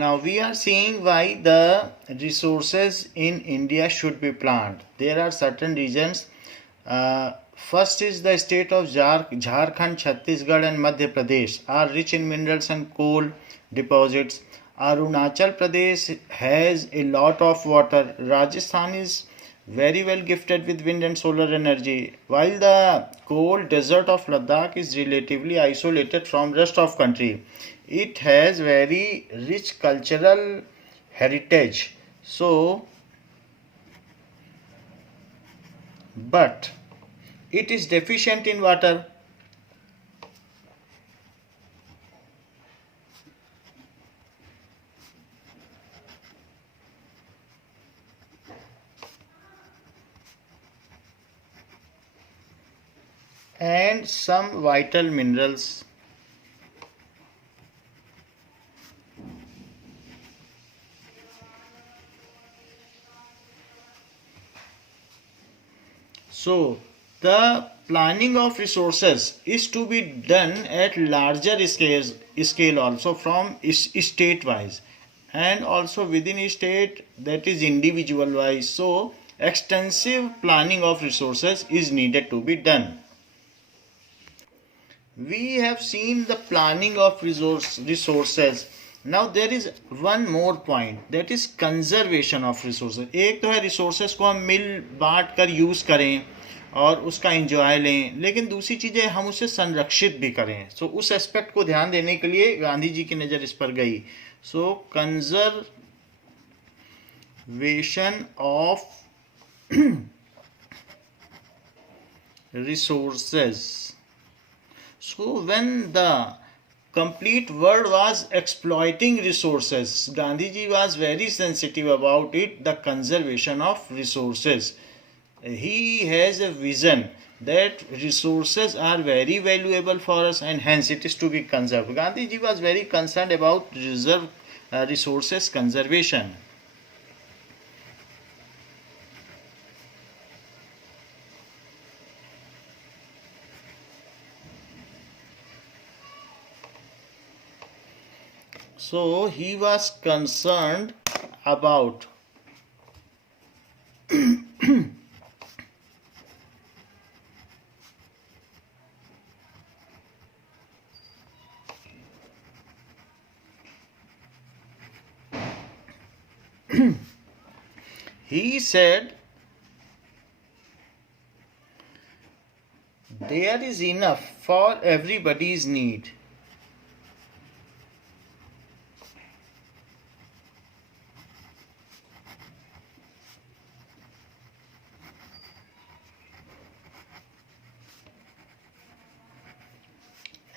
Now we are seeing why the resources in India should be planned. There are certain regions. First is the state of Jharkhand, Chhattisgarh, and Madhya Pradesh are rich in minerals and coal deposits. Arunachal Pradesh has a lot of water. Rajasthan is very well gifted with wind and solar energy, while the cold desert of Ladakh is relatively isolated from rest of country. It has very rich cultural heritage. So, but it is deficient in water. And some vital minerals. So, the planning of resources is to be done at larger scale also from state wise, and also within a state, that is individual wise. So, extensive planning of resources is needed to be done. We have seen the planning of resources. Now there is one more point, that is conservation of resources. एक तो है resources को हम मिल बांट कर use करें और उसका एंजॉय लें, लेकिन दूसरी चीज़ है हम उसे संरक्षित भी करें. सो उस एस्पेक्ट को ध्यान देने के लिए गांधी जी की नज़र इस पर गई. So conservation of resources. So when the complete world was exploiting resources, Gandhiji was very sensitive about it, the conservation of resources. He has a vision that resources are very valuable for us and hence it is to be conserved. Gandhiji was very concerned about resources conservation. So he was concerned about he said there is enough for everybody's need.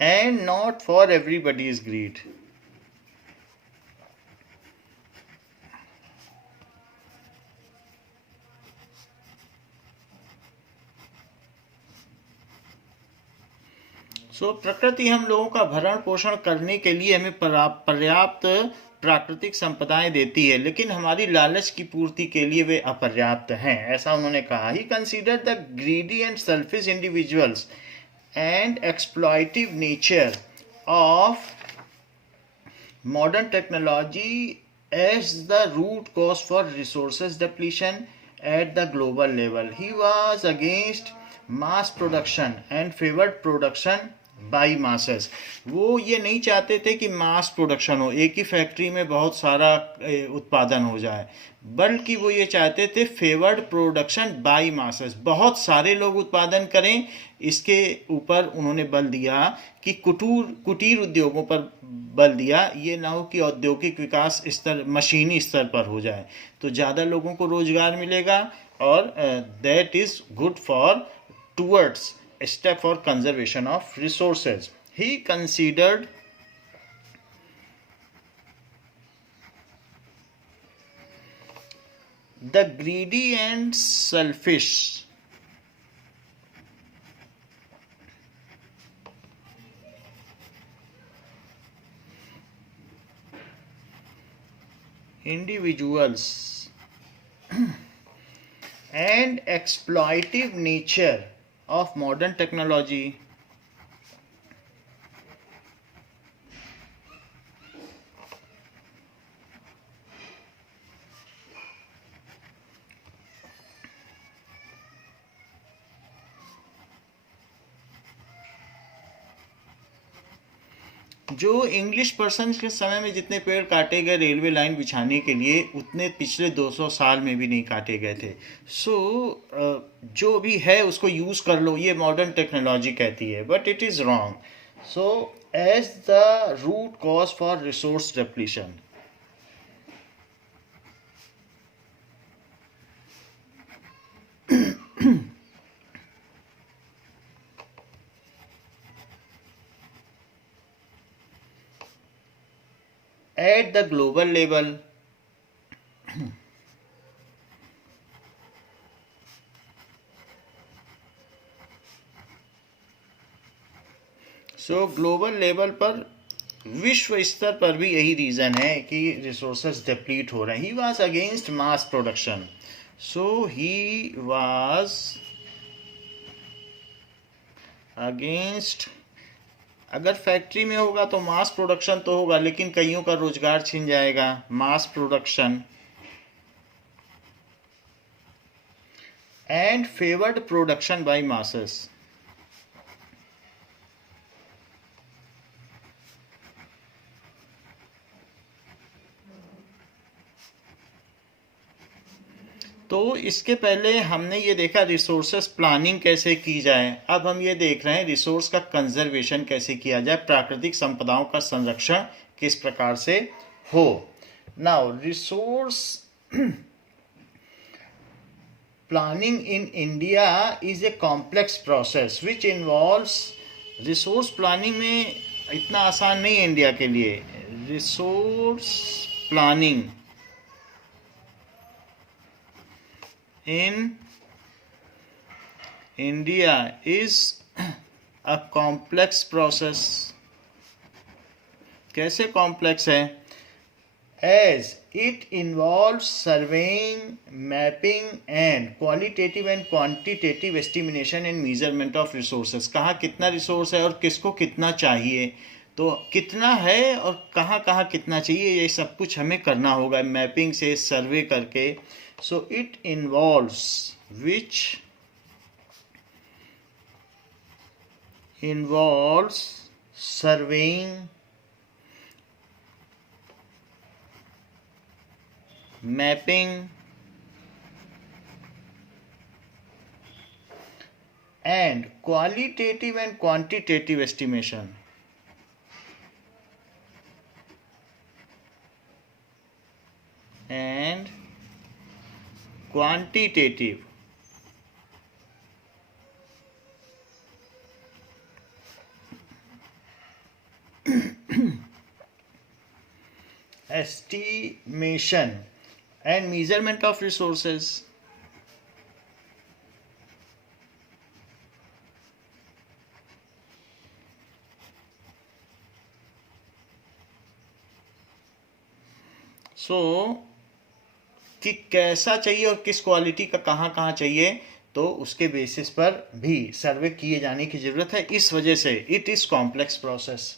And not for everybody's greed. सो प्रकृति हम लोगों का भरण पोषण करने के लिए हमें पर्याप्त प्राकृतिक संपदाएं देती है, लेकिन हमारी लालच की पूर्ति के लिए वे अपर्याप्त हैं, ऐसा उन्होंने कहा. He considered the greedy and selfish individuals and exploitive nature of modern technology as the root cause for resources depletion at the global level. He was against mass production and favored production by masses. वो ये नहीं चाहते थे कि mass production हो, एक ही factory में बहुत सारा उत्पादन हो जाए, बल्कि वो ये चाहते थे फेवर्ड प्रोडक्शन बाई मासेस, बहुत सारे लोग उत्पादन करें. इसके ऊपर उन्होंने बल दिया कि कुटीर उद्योगों पर बल दिया. ये ना हो कि औद्योगिक विकास स्तर मशीनी स्तर पर हो जाए, तो ज़्यादा लोगों को रोजगार मिलेगा और that is good for towards a step for conservation of resources. He considered the greedy and selfish individuals and exploitive nature of modern technology जो इंग्लिश पर्सन के समय में जितने पेड़ काटे गए रेलवे लाइन बिछाने के लिए, उतने पिछले 200 साल में भी नहीं काटे गए थे। सो जो भी है उसको यूज़ कर लो, ये मॉडर्न टेक्नोलॉजी कहती है, but it is wrong. So as the root cause for resource depletion, at the global level, so global level पर, विश्व स्तर पर भी यही रीज़न है कि रिसोर्सेज डिप्लीट हो रहे हैं। He was against mass production, so he was against, अगर फैक्ट्री में होगा तो मास प्रोडक्शन तो होगा, लेकिन कईयों का रोजगार छिन जाएगा। Mass production and favoured production by masses. तो इसके पहले हमने ये देखा रिसोर्सेस प्लानिंग कैसे की जाए, अब हम ये देख रहे हैं रिसोर्स का कंजर्वेशन कैसे किया जाए, प्राकृतिक संपदाओं का संरक्षण किस प्रकार से हो। Now resource planning in India is a complex process which involves, resource planning में इतना आसान नहीं है इंडिया के लिए। Resource planning in India is a complex process। कैसे कॉम्प्लेक्स है? As it involves surveying, mapping and qualitative and quantitative estimation and measurement of resources। कहाँ कितना रिसोर्स है और किसको कितना चाहिए, तो कितना है और कहाँ कहाँ कितना चाहिए, ये सब कुछ हमें करना होगा मैपिंग से, सर्वे करके। So it involves, which involves surveying, mapping and qualitative and quantitative estimation। And quantitative estimation and measurement of resources। सो कि कैसा चाहिए और किस क्वालिटी का कहाँ कहाँ चाहिए, तो उसके बेसिस पर भी सर्वे किए जाने की ज़रूरत है। इस वजह से it is complex process.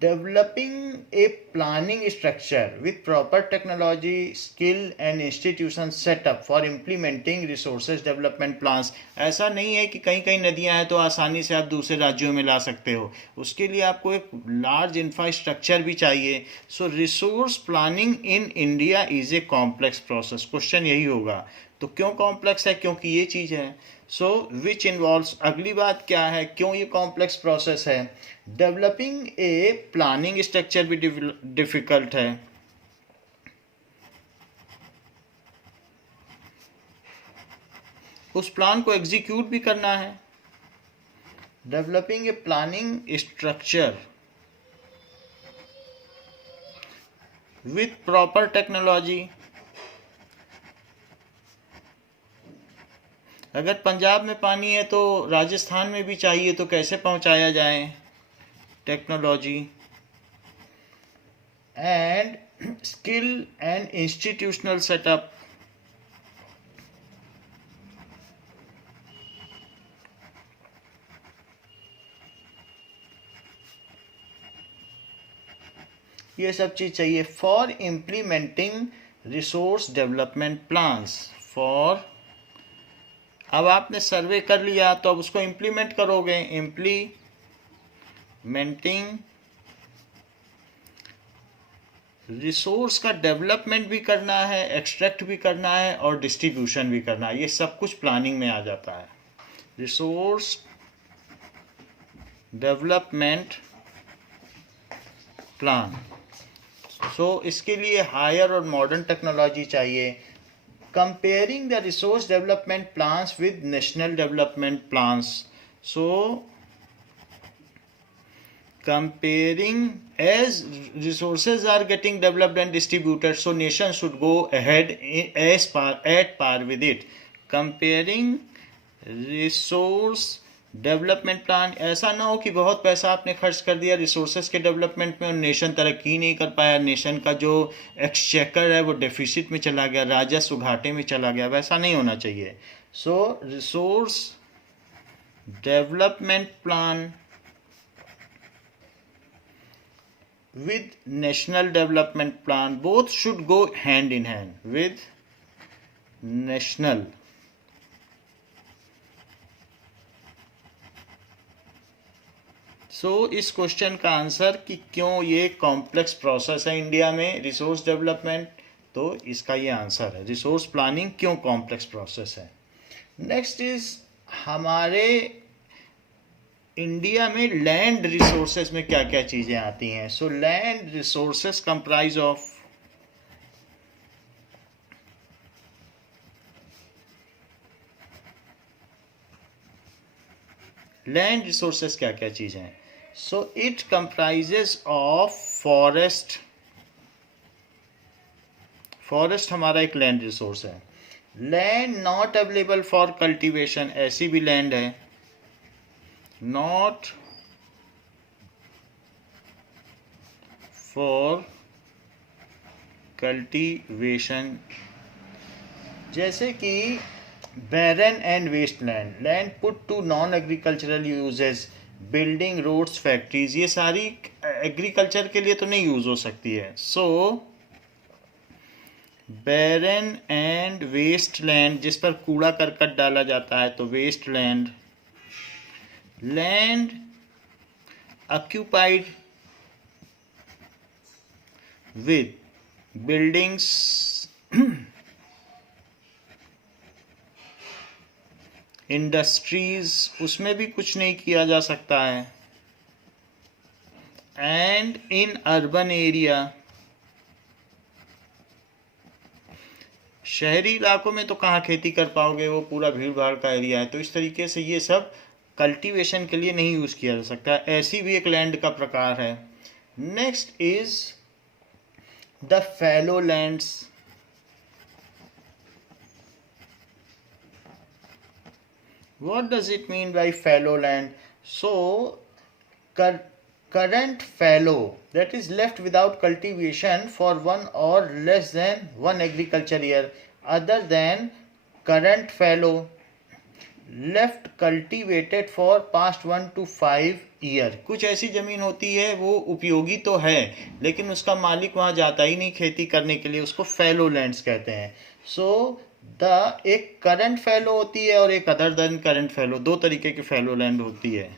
Developing a planning structure with proper technology, skill and institution setup for implementing resources development plans. ऐसा नहीं है कि कहीं कहीं नदियां हैं तो आसानी से आप दूसरे राज्यों में ला सकते हो, उसके लिए आपको एक लार्ज इंफ्रास्ट्रक्चर भी चाहिए। So resource planning in India is a complex process. Question यही होगा, तो क्यों कॉम्प्लेक्स है? क्योंकि ये चीज़ है। सो विच इन्वॉल्व्स, अगली बात क्या है, क्यों ये कॉम्प्लेक्स प्रोसेस है? डेवलपिंग ए प्लानिंग स्ट्रक्चर भी डिफिकल्ट है। उस प्लान को एग्जीक्यूट भी करना है। Developing a planning structure with proper technology. अगर पंजाब में पानी है तो राजस्थान में भी चाहिए, तो कैसे पहुंचाया जाए? Technology and skill and institutional setup. ये सब चीज़ चाहिए for implementing resource development plans. For, अब आपने सर्वे कर लिया तो अब उसको इम्प्लीमेंट करोगे। इम्प्लीमेंटिंग रिसोर्स का डेवलपमेंट भी करना है, एक्सट्रैक्ट भी करना है और डिस्ट्रीब्यूशन भी करना है। ये सब कुछ प्लानिंग में आ जाता है। Resource development plan. सो इसके लिए हायर और मॉडर्न टेक्नोलॉजी चाहिए। Comparing the resource development plans with national development plans. So comparing as resources are getting developed and distributed, so nation should go ahead at par with it. Comparing resource development plan, ऐसा ना हो कि बहुत पैसा आपने खर्च कर दिया रिसोर्सेज के डेवलपमेंट में और नेशन तरक्की नहीं कर पाया, नेशन का जो एक्सचेकर है वो डेफिसिट में चला गया, राजस्व घाटे में चला गया। वैसा नहीं होना चाहिए। So resource development plan with national development plan, both should go hand in hand with national इस क्वेश्चन का आंसर कि क्यों ये कॉम्प्लेक्स प्रोसेस है इंडिया में रिसोर्स डेवलपमेंट, तो इसका ये आंसर है। रिसोर्स प्लानिंग क्यों कॉम्प्लेक्स प्रोसेस है। नेक्स्ट इज हमारे इंडिया में लैंड रिसोर्सेज में क्या क्या चीजें आती हैं। So land resources comprise of land resources क्या क्या चीजें हैं। So it comprises of forest. Forest हमारा एक लैंड रिसोर्स है। Land not available for cultivation, ऐसी भी लैंड है not for cultivation, जैसे कि barren and waste land, land put to non-agricultural uses, building roads, factories, ये सारी एग्रीकल्चर के लिए तो नहीं यूज हो सकती है। सो barren and waste land, जिस पर कूड़ा करकट डाला जाता है, तो waste land। land occupied with buildings industries, उसमें भी कुछ नहीं किया जा सकता है। एंड इन अर्बन एरिया, शहरी इलाकों में तो कहाँ खेती कर पाओगे, वो पूरा भीड़ भाड़ का एरिया है। तो इस तरीके से ये सब कल्टीवेशन के लिए नहीं यूज किया जा सकता। ऐसी भी एक लैंड का प्रकार है। Next is the fallow lands. What does it mean by fallow land? So current fallow, that is left without cultivation for one or less than one agriculture year, other than current fallow left cultivated for past 1 to 5 year। कुछ ऐसी जमीन होती है वो उपयोगी तो है लेकिन उसका मालिक वहां जाता ही नहीं खेती करने के लिए, उसको फैलो लैंड्स कहते हैं। सो एक करंट फैलो होती है और एक अदर देन करंट फैलो, दो तरीके की फैलो लैंड होती है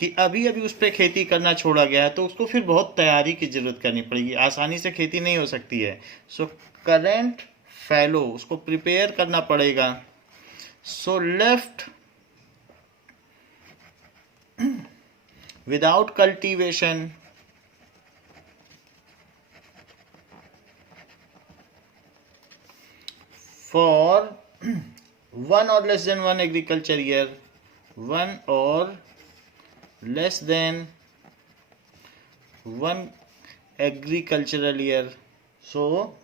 कि अभी अभी उस पर खेती करना छोड़ा गया है तो उसको फिर बहुत तैयारी की जरूरत करनी पड़ेगी, आसानी से खेती नहीं हो सकती है। सो करंट फैलो, उसको प्रिपेयर करना पड़ेगा। So left without cultivation for one or less than one agriculture year, one or less than one agricultural year। So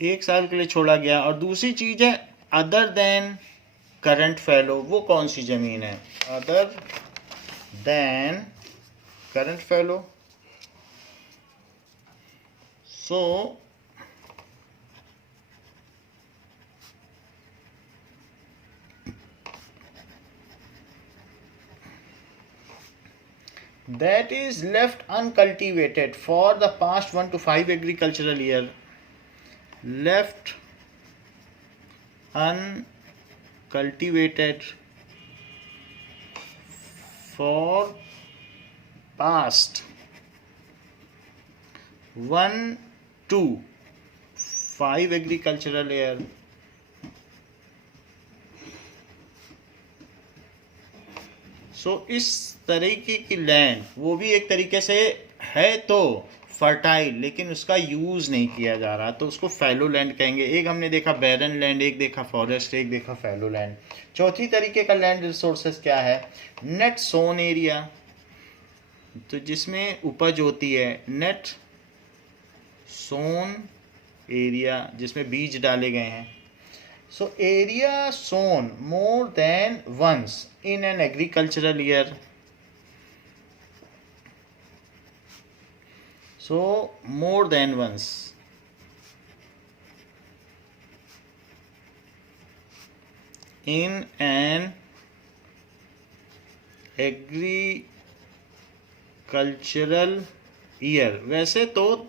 एक साल के लिए छोड़ा गया। और दूसरी चीज है अदर देन करंट फैलो। वो कौन सी जमीन है? Other than current fallow. So that is left uncultivated for the past 1 to 5 agricultural year, left uncultivated for past 1 to 5 agricultural year. सो इस तरीके की लैंड वो भी एक तरीके से है तो फर्टाइल, लेकिन उसका यूज़ नहीं किया जा रहा, तो उसको फैलो लैंड कहेंगे। एक हमने देखा बैरन लैंड, एक देखा फॉरेस्ट, एक देखा फैलो लैंड। चौथी तरीके का लैंड रिसोर्सेज क्या है? नेट सोन एरिया, तो जिसमें उपज होती है। नेट सोन एरिया, जिसमें बीज डाले गए हैं। So area sown more than once in an agricultural year. So more than once. In an agricultural year. वैसे तो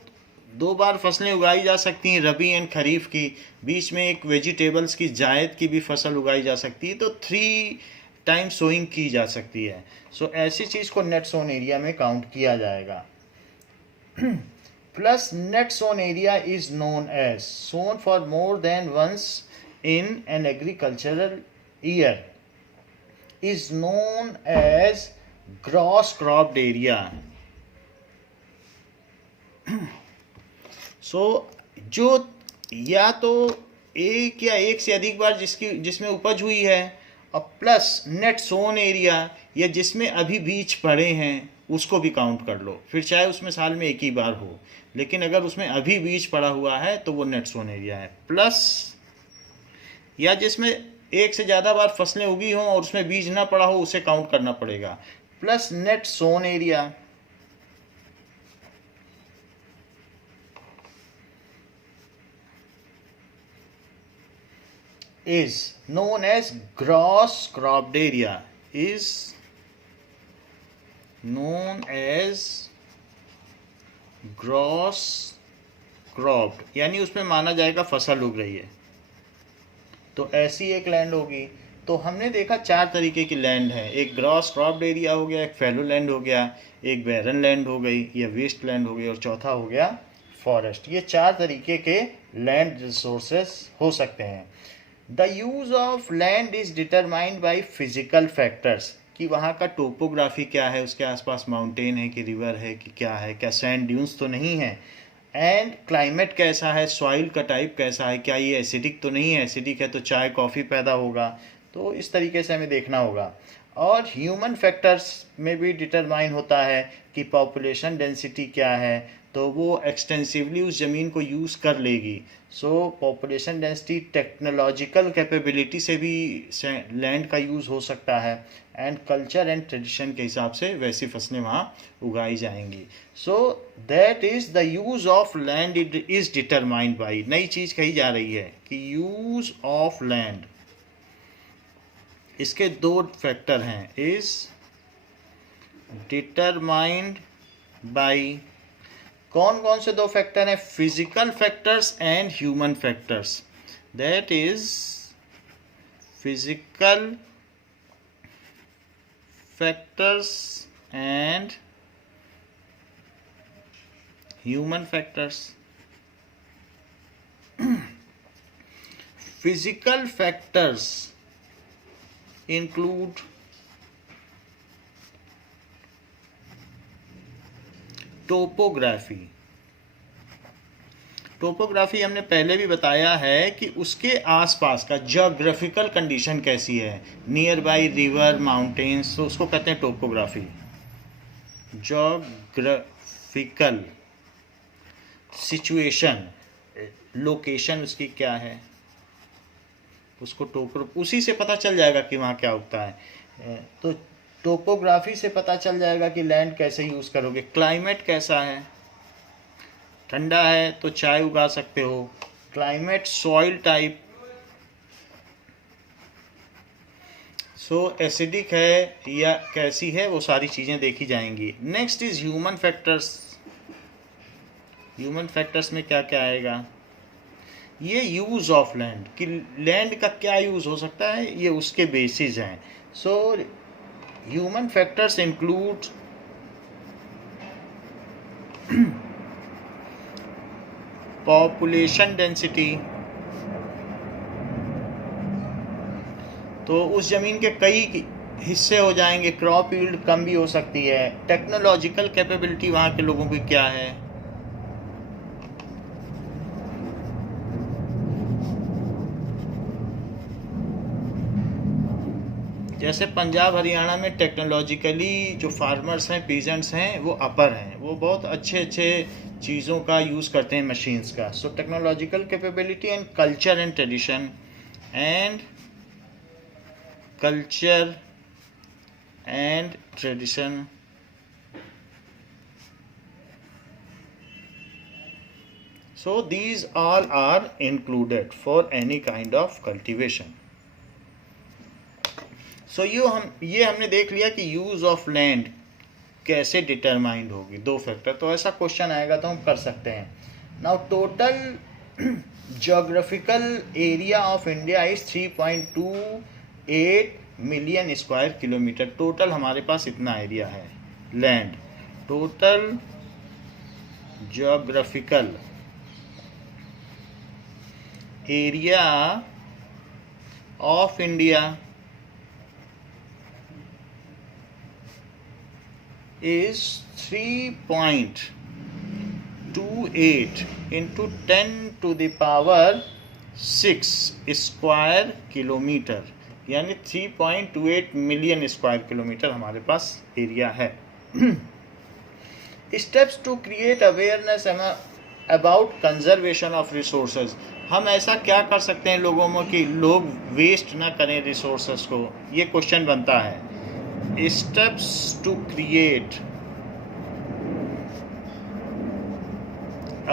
2 बार फसलें उगाई जा सकती हैं, रबी एंड खरीफ की। बीच में एक वेजिटेबल्स की, जायद की भी फसल उगाई जा सकती है, तो 3 टाइम सोइंग की जा सकती है। सो ऐसी चीज़ को नेट सोन एरिया में काउंट किया जाएगा। Plus net sown area is known as sown for more than once in an agricultural year is known as gross cropped area. So जो या तो एक या एक से अधिक बार जिसमें उपज हुई है, और प्लस नेट सोन एरिया, या जिसमें अभी बीज पड़े हैं उसको भी काउंट कर लो। फिर चाहे उसमें साल में एक ही बार हो, लेकिन अगर उसमें अभी बीज पड़ा हुआ है तो वो नेट सोन एरिया है। प्लस या जिसमें एक से ज़्यादा बार फसलें उगी हों और उसमें बीज ना पड़ा हो, उसे काउंट करना पड़ेगा। Plus net sown area is known as gross cropped area, is known as gross cropped, यानी उसमें माना जाएगा फसल उग रही है। तो ऐसी एक लैंड होगी। तो हमने देखा 4 तरीके की लैंड है। एक ग्रॉस क्रॉप्ड एरिया हो गया, एक फैलो लैंड हो गया, एक बैरन लैंड हो गई या वेस्ट लैंड हो गई, और चौथा हो गया फॉरेस्ट। ये 4 तरीके के लैंड रिसोर्सेस हो सकते हैं। The use of land is determined by physical factors, कि वहाँ का टोपोग्राफी क्या है, उसके आसपास माउंटेन है कि रिवर है कि क्या है, क्या सैंड ड्यून्स तो नहीं है, एंड क्लाइमेट कैसा है, सॉइल का टाइप कैसा है, क्या ये एसिडिक तो नहीं है, एसिडिक है तो चाय कॉफ़ी पैदा होगा। तो इस तरीके से हमें देखना होगा। और ह्यूमन फैक्टर्स में भी डिटरमाइन होता है कि पॉपुलेशन डेंसिटी क्या है, तो वो एक्सटेंसिवली उस ज़मीन को यूज़ कर लेगी। सो पॉपुलेशन डेंसिटी, टेक्नोलॉजिकल कैपेबिलिटी से भी लैंड का यूज़ हो सकता है, एंड कल्चर एंड ट्रेडिशन के हिसाब से वैसी फसलें वहाँ उगाई जाएंगी। So that is the use of land is determined by. नई चीज़ कही जा रही है कि यूज़ ऑफ लैंड, इसके 2 फैक्टर हैं। इज़ डिटरमाइंड बाई, कौन कौन से 2 फैक्टर हैं? Physical factors and human factors. That is physical factors and human factors. Physical factors include topography. Topography हमने पहले भी बताया है कि उसके आसपास का ज्योग्राफिकल कंडीशन कैसी है, नियर बाई रिवर, माउंटेन्स, तो उसको कहते हैं टोपोग्राफी। ज्योग्राफिकल सिचुएशन, लोकेशन उसकी क्या है, उसको उसी से पता चल जाएगा कि वहाँ क्या उगता है। तो टोपोग्राफी से पता चल जाएगा कि लैंड कैसे यूज़ करोगे। क्लाइमेट कैसा है, ठंडा है तो चाय उगा सकते हो। Climate, soil type, so acidic है या कैसी है, वो सारी चीज़ें देखी जाएंगी। Next is human factors. Human factors में क्या क्या आएगा? ये यूज़ ऑफ लैंड, कि लैंड का क्या यूज़ हो सकता है, ये उसके बेसिस हैं। सो Human factors include population density, तो उस ज़मीन के कई हिस्से हो जाएंगे, क्रॉप यील्ड कम भी हो सकती है। टेक्नोलॉजिकल कैपेबिलिटी वहाँ के लोगों की क्या है, जैसे पंजाब हरियाणा में टेक्नोलॉजिकली जो फार्मर्स हैं, पीजेंट्स हैं, वो अपर हैं, वो बहुत अच्छे अच्छे चीज़ों का यूज़ करते हैं, मशीन्स का। So technological capability and culture and tradition, and culture and tradition, so these all are included for any kind of cultivation. So ये हमने देख लिया कि यूज ऑफ लैंड कैसे डिटरमाइंड होगी, दो फैक्टर। तो ऐसा क्वेश्चन आएगा तो हम कर सकते हैं। Now total geographical area of India is 3.28 million square kilometre. Total हमारे पास इतना एरिया है land. Total geographical area of India is 3.28 into 10 to the power 6 square kilometre, यानी 3.28 मिलियन स्क्वायर किलोमीटर हमारे पास एरिया है। Steps to create awareness about conservation of resources. हम ऐसा क्या कर सकते हैं लोगों में कि लोग वेस्ट ना करें रिसोर्सेज को, ये क्वेश्चन बनता है। Steps to create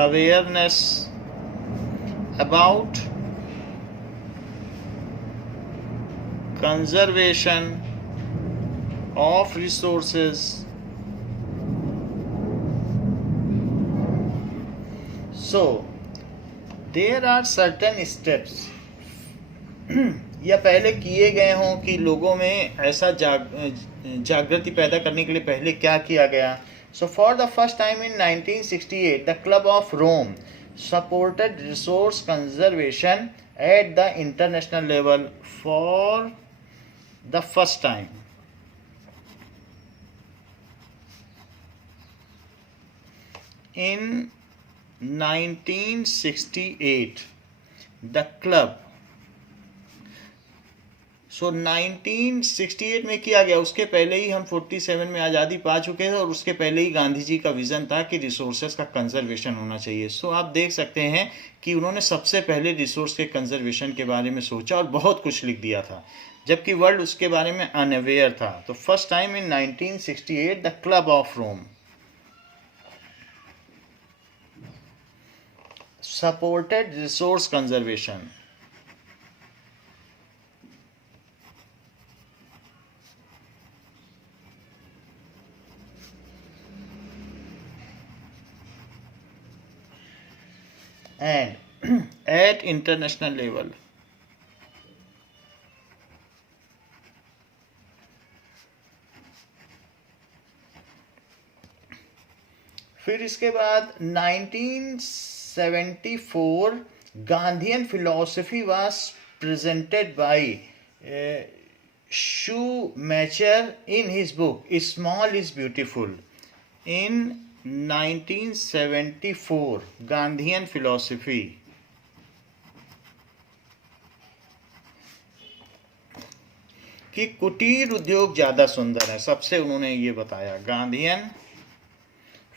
awareness about conservation of resources. So there are certain steps या पहले किए गए हों कि लोगों में ऐसा जागृति पैदा करने के लिए पहले क्या किया गया। So for the first time in 1968 the club of Rome supported resource conservation at the international level for the first time. In 1968 the club, so 1968 में किया गया। उसके पहले ही हम 47 में आज़ादी पा चुके थे और उसके पहले ही गांधी जी का विज़न था कि रिसोर्सेज का कंजर्वेशन होना चाहिए। सो आप देख सकते हैं कि उन्होंने सबसे पहले रिसोर्स के कंजर्वेशन के बारे में सोचा और बहुत कुछ लिख दिया था, जबकि वर्ल्ड उसके बारे में अनअवेयर था। तो first time in 1968 the club of Rome supported resource conservation. and at international level। फिर इसके बाद 1974 Gandhian philosophy was presented by Schumacher in his book small is beautiful. In 1974 Gandhian philosophy कि कुटीर उद्योग ज़्यादा सुंदर है, सबसे उन्होंने ये बताया। Gandhian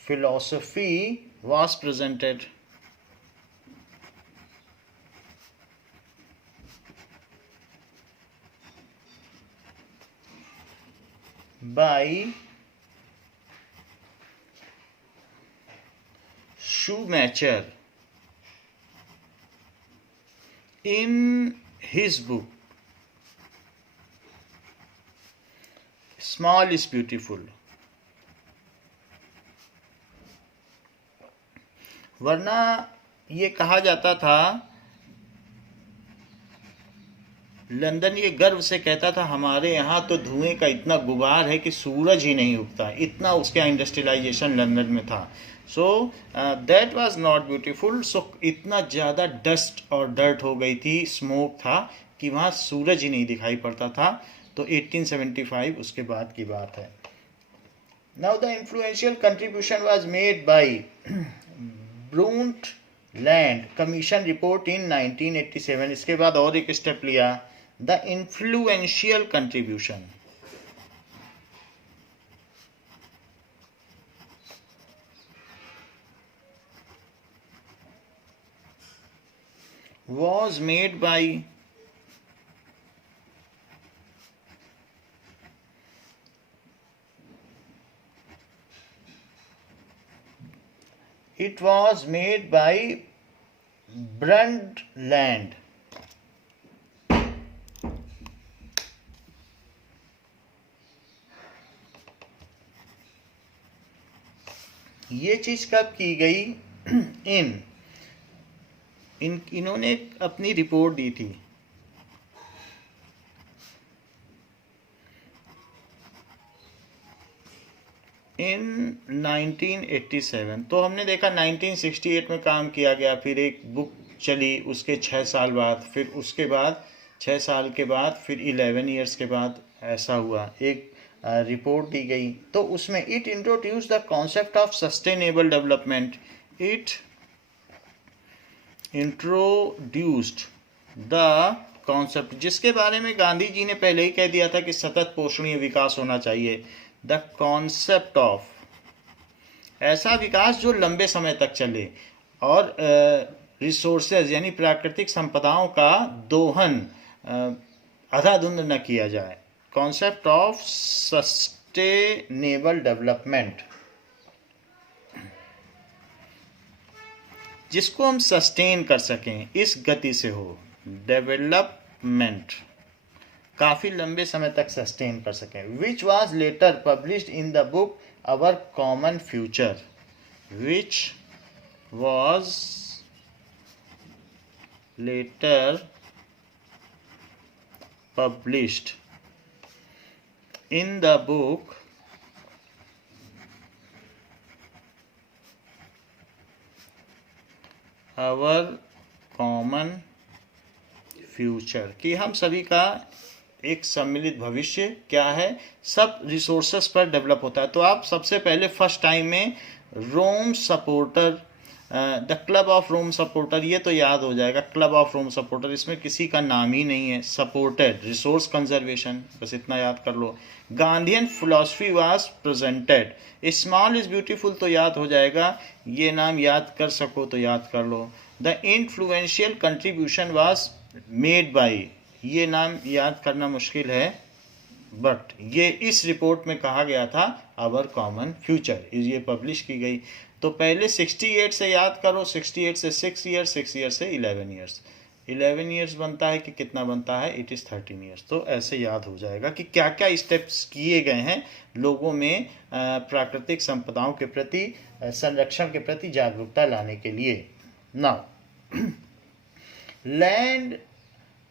philosophy was presented bye Schumacher in his book Small is Beautiful। वरना ये कहा जाता था लंदन ये गर्व से कहता था हमारे यहाँ तो धुएं का इतना गुबार है कि सूरज ही नहीं उगता, इतना उसके यहाँ इंडस्ट्रियलाइजेशन लंदन में था। So that was not beautiful. So इतना ज़्यादा डस्ट और डर्ट हो गई थी, स्मोक था कि वहाँ सूरज ही नहीं दिखाई पड़ता था। तो 1875 उसके बाद की बात है। Now the influential contribution was made by Brundtland commission report in 1987। इसके बाद और एक स्टेप लिया, the influential contribution was made by Brundtland। ये चीज कब की गई? इन्होंने अपनी रिपोर्ट दी थी इन 1987। तो हमने देखा 1968 में काम किया गया, फिर एक बुक चली उसके 6 साल बाद, फिर उसके बाद 6 साल के बाद फिर 11 ईयर्स के बाद ऐसा हुआ, एक रिपोर्ट दी गई। तो उसमें it introduce the concept of sustainable development. It introduced the concept, जिसके बारे में गांधी जी ने पहले ही कह दिया था कि सतत पोषणीय विकास होना चाहिए। द कॉन्सेप्ट ऑफ ऐसा विकास जो लंबे समय तक चले और रिसोर्सेज यानी प्राकृतिक संपदाओं का दोहन अंधाधुंध न किया जाए। कॉन्सेप्ट ऑफ सस्टेनेबल डेवलपमेंट, जिसको हम सस्टेन कर सकें, इस गति से हो। डेवलपमेंट काफ़ी लंबे समय तक सस्टेन कर सकें। Which was later published in the book our common future. Which was later published in the book our common future, कि हम सभी का एक सम्मिलित भविष्य क्या है, सब रिसोर्सेस पर डेवलप होता है। तो आप सबसे पहले फर्स्ट टाइम में Rome supporter, the club of Rome supporter, ये तो याद हो जाएगा। क्लब ऑफ रोम सपोर्टर, इसमें किसी का नाम ही नहीं है। सपोर्टेड रिसोर्स कंजर्वेशन, बस इतना याद कर लो। Gandhian philosophy was presented. Small is beautiful तो याद हो जाएगा, ये नाम याद कर सको तो याद कर लो। The influential contribution was made by, ये नाम याद करना मुश्किल है, बट ये इस रिपोर्ट में कहा गया था आवर कॉमन फ्यूचर, ये पब्लिश की गई। तो पहले 68 से याद करो, 68 से 6 ईयर्स, 6 ईयर्स से 11 ईयर्स, 11 ईयर्स बनता है कि कितना बनता है, इट इज़ 13 ईयर्स। तो ऐसे याद हो जाएगा कि क्या क्या स्टेप्स किए गए हैं लोगों में प्राकृतिक संपदाओं के प्रति, संरक्षण के प्रति जागरूकता लाने के लिए। Now land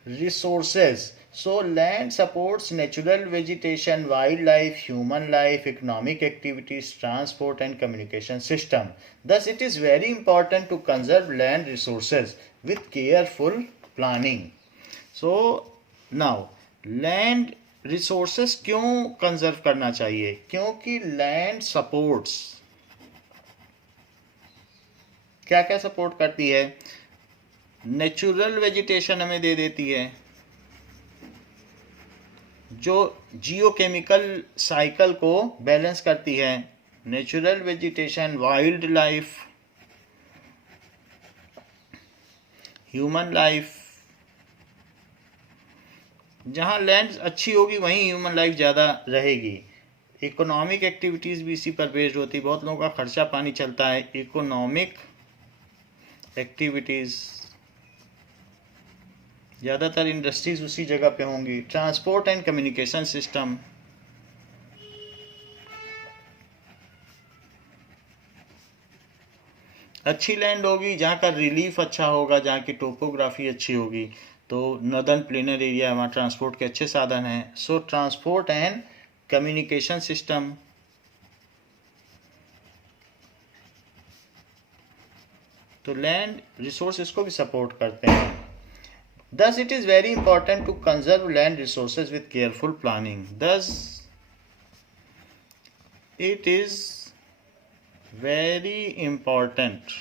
resources, so land supports natural vegetation, wildlife, human life, economic activities, transport and communication system. Thus it is very important to conserve land resources with careful planning. So now land resources क्यों conserve करना चाहिए? क्योंकि land supports क्या क्या support करती है? Natural vegetation हमें दे देती है, जो जियोकेमिकल साइकिल को बैलेंस करती है। Natural vegetation, wild life, human life, जहाँ लैंड अच्छी होगी वहीं ह्यूमन लाइफ ज़्यादा रहेगी। इकोनॉमिक एक्टिविटीज़ भी इसी पर बेस्ड होती है, बहुत लोगों का खर्चा पानी चलता है। इकोनॉमिक एक्टिविटीज़, ज़्यादातर इंडस्ट्रीज उसी जगह पे होंगी। ट्रांसपोर्ट एंड कम्युनिकेशन सिस्टम, अच्छी लैंड होगी जहाँ का रिलीफ अच्छा होगा, जहाँ की टोपोग्राफी अच्छी होगी, तो नॉर्दर्न प्लेनर एरिया वहाँ ट्रांसपोर्ट के अच्छे साधन हैं। सो ट्रांसपोर्ट एंड कम्युनिकेशन सिस्टम, तो लैंड रिसोर्सेज को भी सपोर्ट करते हैं। Thus it is very important to conserve land resources with careful planning. Thus it is very important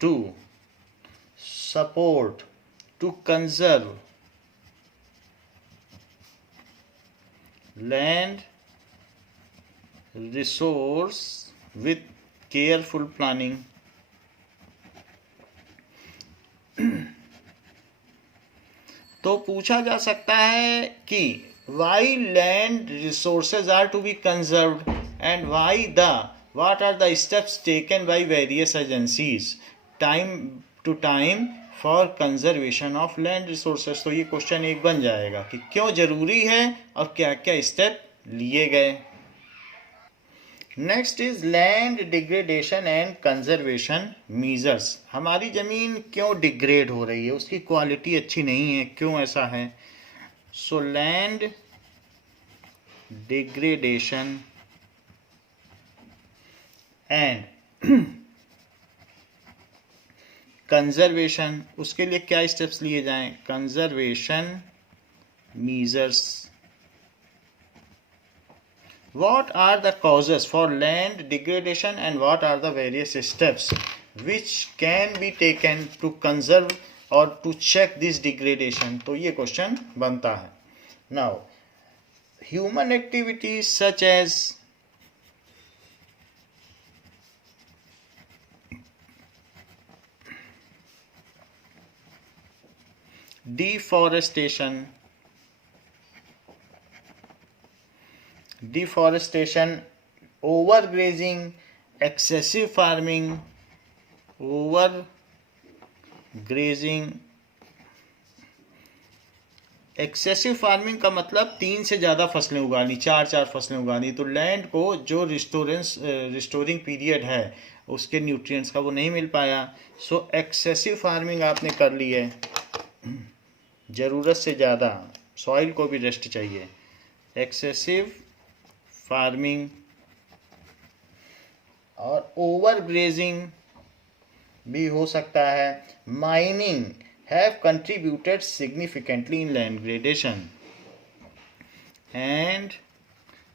to support, to conserve land resource with careful planning. तो पूछा जा सकता है कि why land resources are to be conserved and what are the steps taken by various agencies time to time for conservation of land resources. तो ये question एक बन जाएगा कि क्यों जरूरी है और क्या क्या स्टेप लिए गए। Next is land degradation and conservation measures. हमारी ज़मीन क्यों डिग्रेड हो रही है, उसकी क्वालिटी अच्छी नहीं है, क्यों ऐसा है। So land degradation and conservation, उसके लिए क्या स्टेप्स लिए जाएं। Conservation measures, what are the causes for land degradation and what are the various steps which can be taken to conserve or to check this degradation। तो ये question बनता है। now human activities such as deforestation, overgrazing, excessive farming, excessive farming का मतलब 3 से ज़्यादा फसलें उगानी, 4 फसलें उगानी, तो लैंड को जो रिस्टोरिंग पीरियड है उसके न्यूट्रिएंट्स का वो नहीं मिल पाया। सो एक्सेसिव फार्मिंग आपने कर ली है, ज़रूरत से ज़्यादा, सॉइल को भी रेस्ट चाहिए। एक्सेसिव फार्मिंग और ओवर ग्रेजिंग भी हो सकता है। Mining have contributed significantly in land gradation and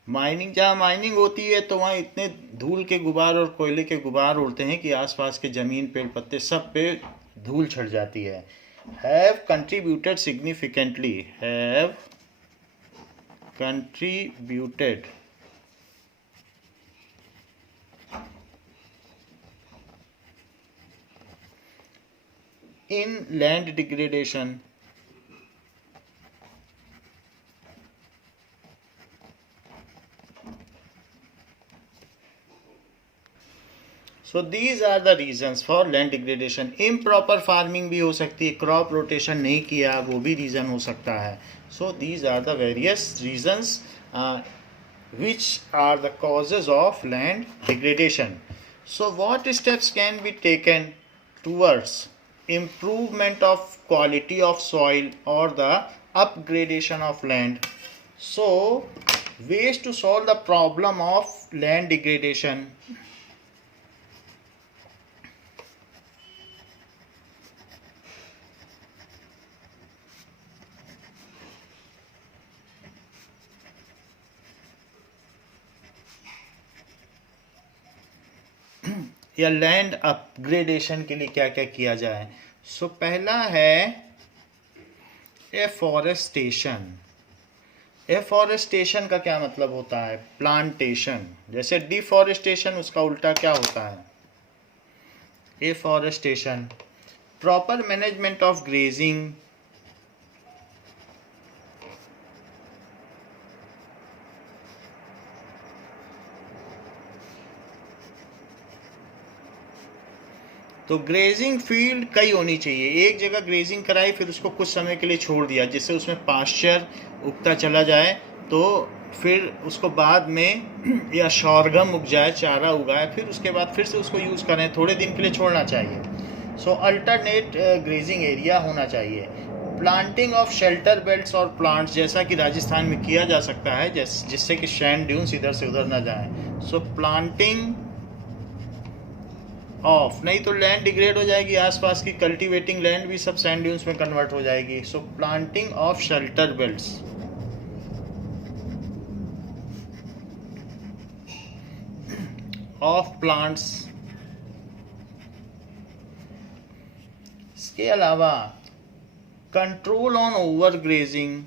mining, जहाँ माइनिंग होती है तो वहाँ इतने धूल के गुबार और कोयले के गुबार उड़ते हैं कि आसपास के ज़मीन, पेड़ पत्ते सब पे धूल छड़ जाती है। Have contributed significantly, have contributed in land degradation, so these are the reasons for land degradation। improper farming भी हो सकती है, crop rotation नहीं किया वो भी reason हो सकता है। so these are the various reasons which are the causes of land degradation। so what steps can be taken towards improvement of quality of soil or the upgradation of land। so ways to solve the problem of land degradation, या land upgradation के लिए क्या क्या किया जाए। सो पहला है afforestation. Afforestation का क्या मतलब होता है, प्लांटेशन। जैसे डिफॉरेस्टेशन, उसका उल्टा क्या होता है, afforestation. Proper management of grazing, तो ग्रेजिंग फील्ड कई होनी चाहिए। एक जगह ग्रेजिंग कराई, फिर उसको कुछ समय के लिए छोड़ दिया जिससे उसमें पास्चर उगता चला जाए, तो फिर उसको बाद में या शोरगम उग जाए, चारा उगाए, फिर उसके बाद फिर से उसको यूज़ करें, थोड़े दिन के लिए छोड़ना चाहिए। सो अल्टरनेट ग्रेजिंग एरिया होना चाहिए। प्लांटिंग ऑफ शेल्टर बेल्ट्स और प्लांट्स, जैसा कि राजस्थान में किया जा सकता है, जिससे कि सैंड ड्यून्स इधर से उधर ना जाएं। सो प्लांटिंग ऑफ, नहीं तो लैंड डिग्रेड हो जाएगी, आसपास की कल्टीवेटिंग लैंड भी सब सैंड ड्यून्स में कन्वर्ट हो जाएगी। So planting of shelter belts of plants. इसके अलावा कंट्रोल ऑन ओवर ग्रेजिंग,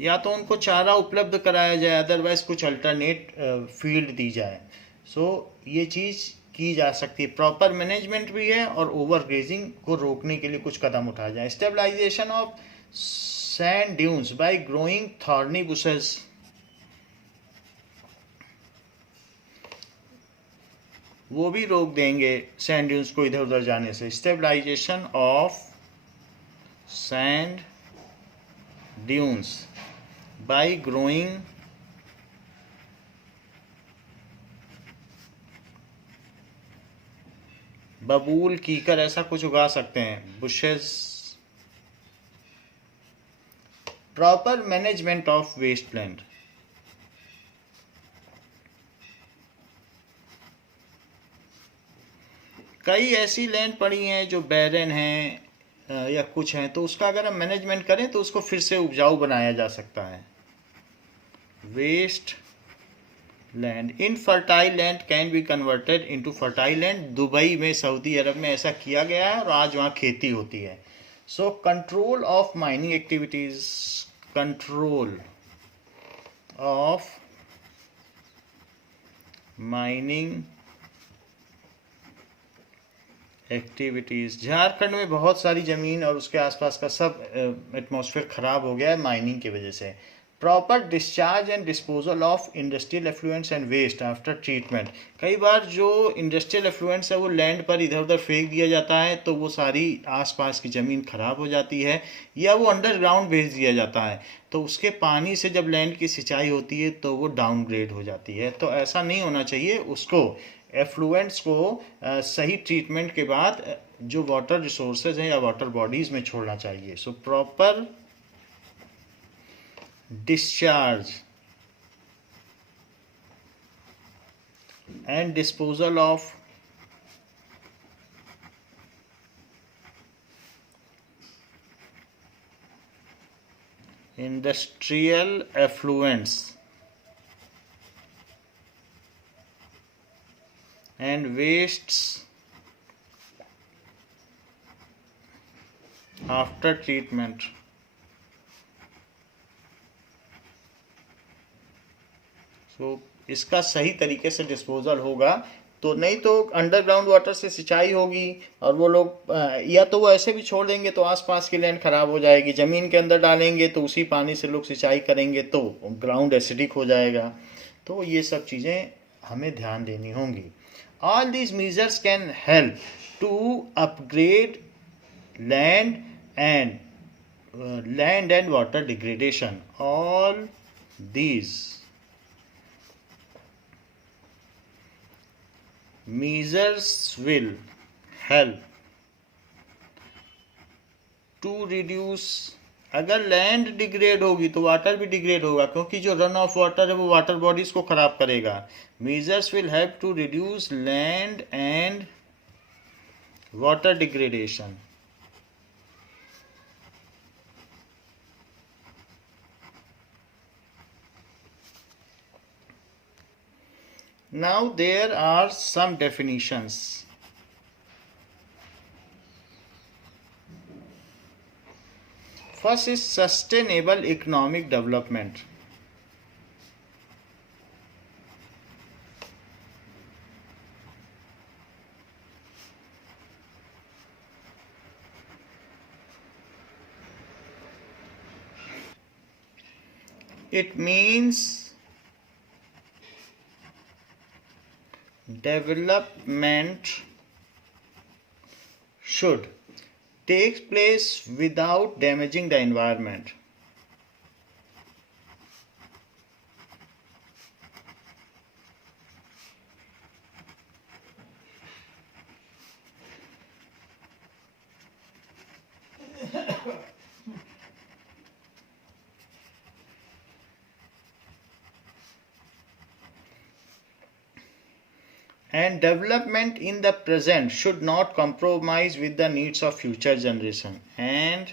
या तो उनको चारा उपलब्ध कराया जाए, अदरवाइज कुछ अल्टरनेट फील्ड दी जाए। सो ये चीज़ की जा सकती है। प्रॉपर मैनेजमेंट भी है और ओवर ग्रेजिंग को रोकने के लिए कुछ कदम उठाया जाए। Stabilisation of sand dunes by growing thorny bushes, वो भी रोक देंगे सैंड ड्यून्स को इधर उधर जाने से। Stabilisation of sand dunes by growing बबूल, कीकर, ऐसा कुछ उगा सकते हैं, bushes. Proper management of wasteland, कई ऐसी लैंड पड़ी हैं जो बैरन हैं या कुछ हैं, तो उसका अगर हम मैनेजमेंट करें तो उसको फिर से उपजाऊ बनाया जा सकता है। Wasteland, infertile land can be converted into fertile land. Dubai में, सऊदी अरब में ऐसा किया गया है और आज वहाँ खेती होती है। So control of mining activities, control of mining activities. Jharkhand में बहुत सारी ज़मीन और उसके आसपास का सब एटमॉस्फेयर ख़राब हो गया है माइनिंग की वजह से। Proper discharge and disposal of industrial effluents and waste after treatment, कई बार जो इंडस्ट्रियल एफ्लुएंट्स है वो लैंड पर इधर उधर फेंक दिया जाता है, तो वो सारी आसपास की ज़मीन ख़राब हो जाती है, या वो अंडरग्राउंड भेज दिया जाता है, तो उसके पानी से जब लैंड की सिंचाई होती है तो वो डाउनग्रेड हो जाती है। तो ऐसा नहीं होना चाहिए, उसको एफ्लुएंट्स को सही ट्रीटमेंट के बाद जो वाटर रिसोर्सेज हैं या वाटर बॉडीज़ में छोड़ना चाहिए। So proper discharge and disposal of industrial effluents and wastes after treatment। इसका सही तरीके से डिस्पोजल होगा, तो नहीं तो अंडरग्राउंड वाटर से सिंचाई होगी और वो लोग या तो वो ऐसे भी छोड़ देंगे तो आसपास की लैंड खराब हो जाएगी, ज़मीन के अंदर डालेंगे तो उसी पानी से लोग सिंचाई करेंगे तो ग्राउंड एसिडिक हो जाएगा। तो ये सब चीज़ें हमें ध्यान देनी होंगी। All these measures can help to upgrade land and water degradation. All these measures will help to reduce, अगर लैंड डिग्रेड होगी तो वाटर भी डिग्रेड होगा, क्योंकि जो रन ऑफ वाटर है वो वाटर बॉडीज को खराब करेगा। Measures will help to reduce land and water degradation. Now there are some definitions. First is sustainable economic development. It means development should takes place without damaging the environment. and development in the present should not compromise with the needs of future generation, and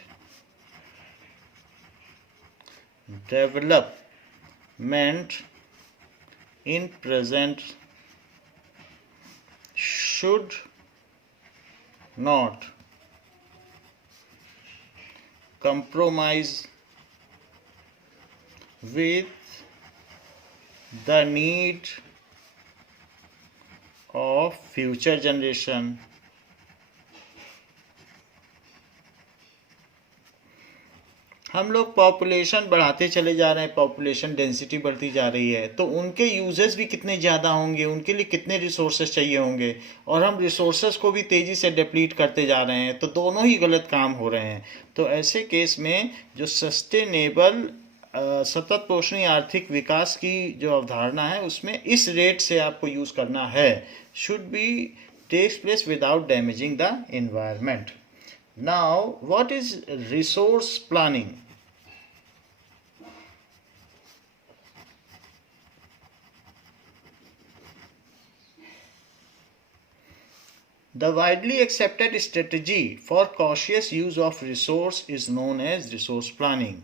development in present should not compromise with the need of future generation. हम लोग population बढ़ाते चले जा रहे हैं, population density बढ़ती जा रही है, तो उनके यूजेस भी कितने ज़्यादा होंगे, उनके लिए कितने रिसोर्सेज चाहिए होंगे, और हम रिसोर्सेज को भी तेज़ी से डिप्लीट करते जा रहे हैं, तो दोनों ही गलत काम हो रहे हैं। तो ऐसे केस में जो सस्टेनेबल सतत पोषणीय आर्थिक विकास की जो अवधारणा है उसमें इस रेट से आपको यूज़ करना है, should be takes place without damaging the environment. Now, what is resource planning? The widely accepted strategy for cautious use of resource is known as resource planning.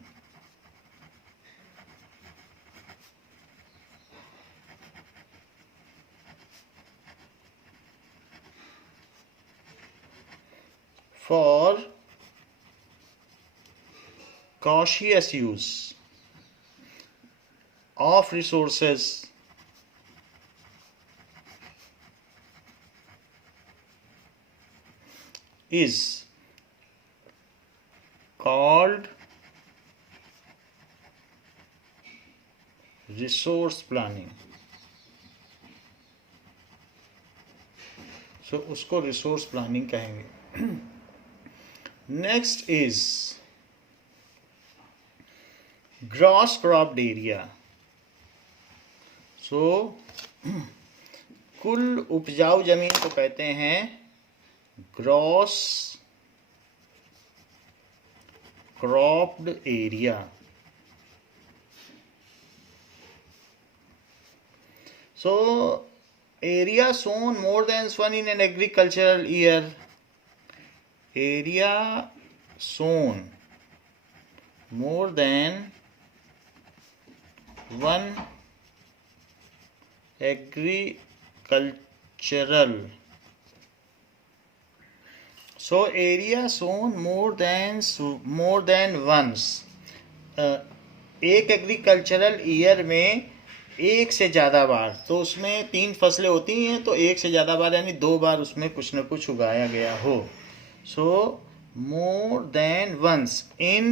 For cautious use of resources is called resource planning. So उसको resource planning कहेंगे। Next is gross cropped area. So कुल उपजाऊ जमीन को कहते हैं gross cropped area. So area sown more than one in an agricultural year. Area sown more than one agricultural. So area sown more than once. एक agricultural year में एक से ज़्यादा बार, तो उसमें 3 फसलें होती हैं, तो एक से ज़्यादा बार यानी 2 बार उसमें कुछ न कुछ उगाया गया हो। So more than once in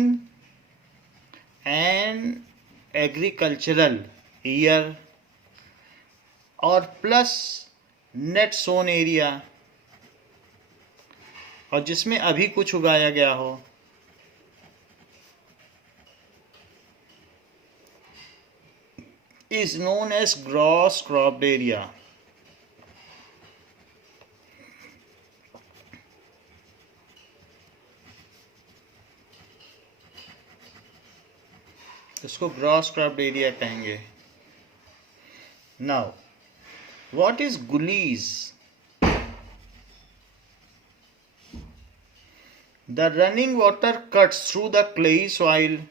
an agricultural year, और प्लस नेट सोन एरिया, और जिसमें अभी कुछ उगाया गया हो। is known as gross cropped area. इसको ग्रॉस क्रॉप्ड एरिया कहेंगे। Now what is gullies? The running water cuts through the clayey soil.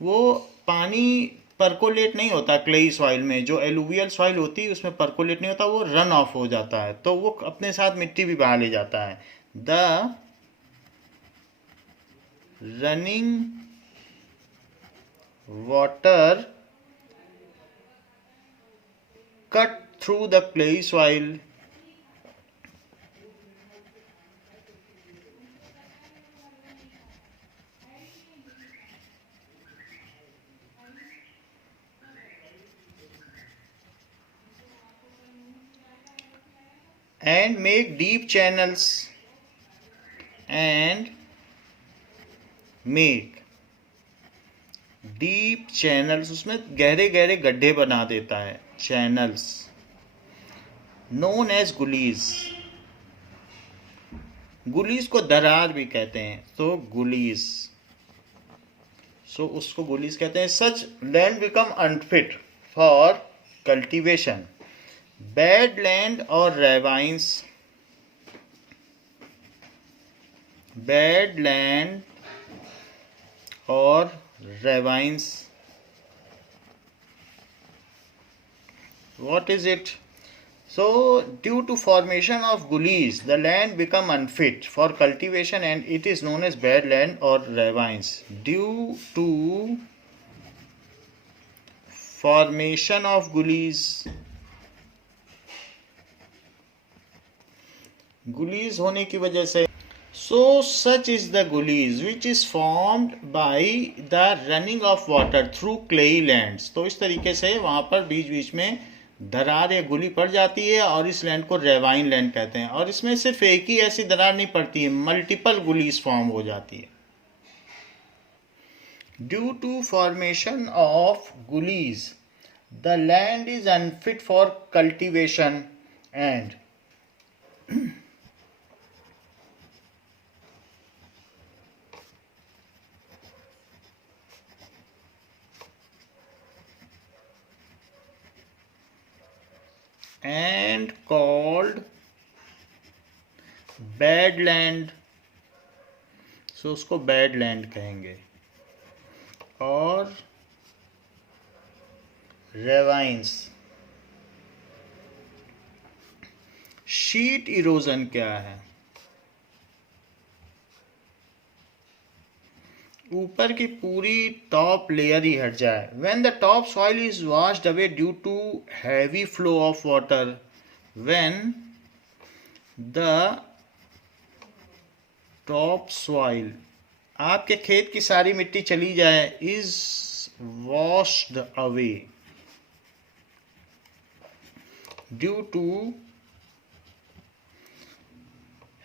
वो पानी परकोलेट नहीं होता क्लेई सॉइल में, जो एलुवियल सॉइल होती है उसमें परकोलेट नहीं होता, वो रन ऑफ हो जाता है, तो वो अपने साथ मिट्टी भी बहा ले जाता है। The running water cut through the clay soil and make deep channels and make deep channels, उसमें गहरे गहरे गड्ढे बना देता है, चैनल्स, नोन एज गुलीज। गुलीज को दरार भी कहते हैं, तो गुलीज, सो उसको गुलीज कहते हैं। Such land become unfit for cultivation badland और रेवाइंस, बैडलैंड और ravines, what is it? So due to formation of gullies the land become unfit for cultivation and it is known as badland or ravines. Due to formation of gullies, gullies होने की वजह से, so such is the gullies which is formed by the running of water through clayey lands. तो इस तरीके से वहाँ पर बीच बीच में दरार या गुली पड़ जाती है और इस लैंड को रेवाइन लैंड कहते हैं। और इसमें सिर्फ एक ही ऐसी दरार नहीं पड़ती है, मल्टीपल गुलीज फॉर्म हो जाती है। Due to formation of gullies the land is unfit for cultivation and called badland, सो उसको बैडलैंड कहेंगे। और रेवाइंस, शीट इरोजन क्या है? ऊपर की पूरी टॉप लेयर ही हट जाए। When the topsoil is washed away due to heavy flow of water, when the topsoil, आपके खेत की सारी मिट्टी चली जाए, is washed away due to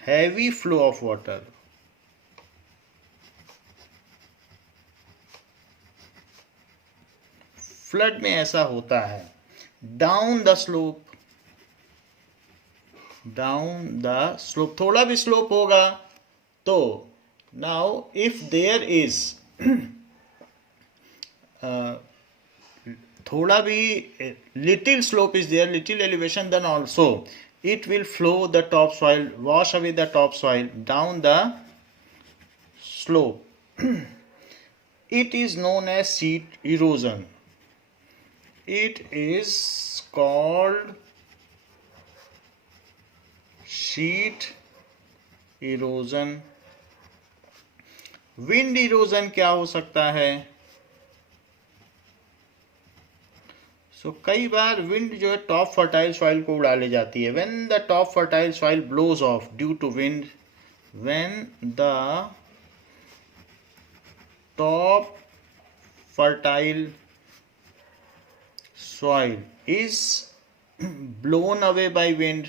heavy flow of water, flood में ऐसा होता है। Down the slope, down the slope, थोड़ा भी स्लोप होगा तो नाउ इफ देयर इज थोड़ा भी little slope is there, little elevation, then also it will flow the top soil, wash away the top soil down the slope. It is known as sheet erosion. It is called sheet erosion. Wind erosion क्या हो सकता है? कई बार wind जो है top fertile soil को उड़ा ले जाती है। When the top fertile soil blows off due to wind, when the top fertile soil is blown away by wind,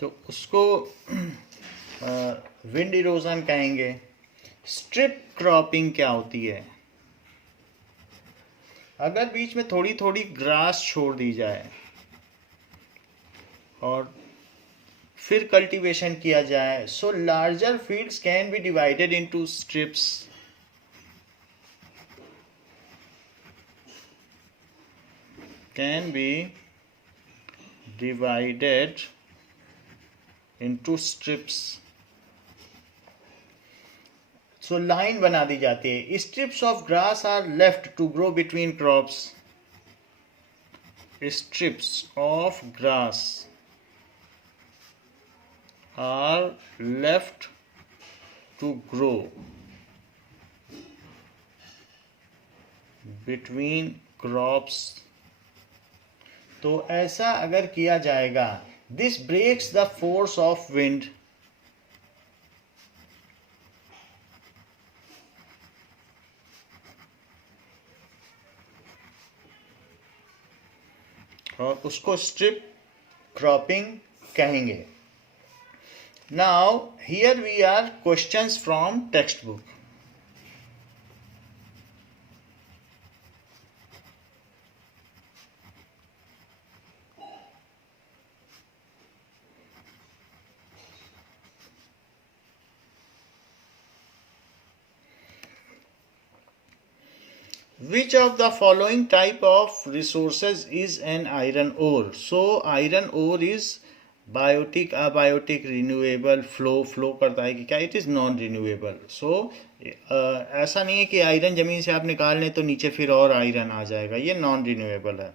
तो उसको विंड इरोजन कहेंगे। स्ट्रिप क्रॉपिंग क्या होती है? अगर बीच में थोड़ी थोड़ी ग्रास छोड़ दी जाए और फिर कल्टीवेशन किया जाए, so larger fields can be divided into strips, can be divided into strips. So line बना दी जाती है। Strips of grass are left to grow between crops, strips of grass are left to grow between crops. तो ऐसा अगर किया जाएगा, this breaks the force of wind, और उसको स्ट्रिप क्रॉपिंग कहेंगे। Now here we are questions from text book. Which of the following type of resources is an iron ore? So iron ore is biotic, abiotic, renewable, flow करता है कि क्या? It is non renewable. So ऐसा नहीं है कि iron ज़मीन से आप निकाल लें तो नीचे फिर और आयरन आ जाएगा, ये नॉन रिन्यूएबल है.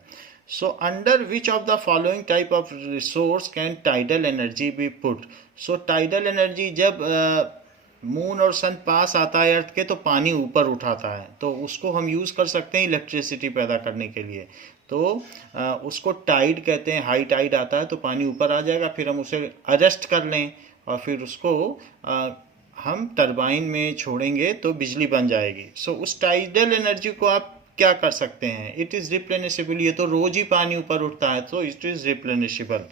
So under which of the following type of resource can tidal energy B put? So tidal energy, जब मून और सन पास आता है अर्थ के तो पानी ऊपर उठाता है, तो उसको हम यूज़ कर सकते हैं इलेक्ट्रिसिटी पैदा करने के लिए. तो उसको टाइड कहते हैं. हाई टाइड आता है तो पानी ऊपर आ जाएगा, फिर हम उसे अरेस्ट कर लें और फिर उसको हम टरबाइन में छोड़ेंगे तो बिजली बन जाएगी. सो उस टाइडल एनर्जी को आप क्या कर सकते हैं? It is replenishable. ये तो रोज ही पानी ऊपर उठता है, तो it is replenishable.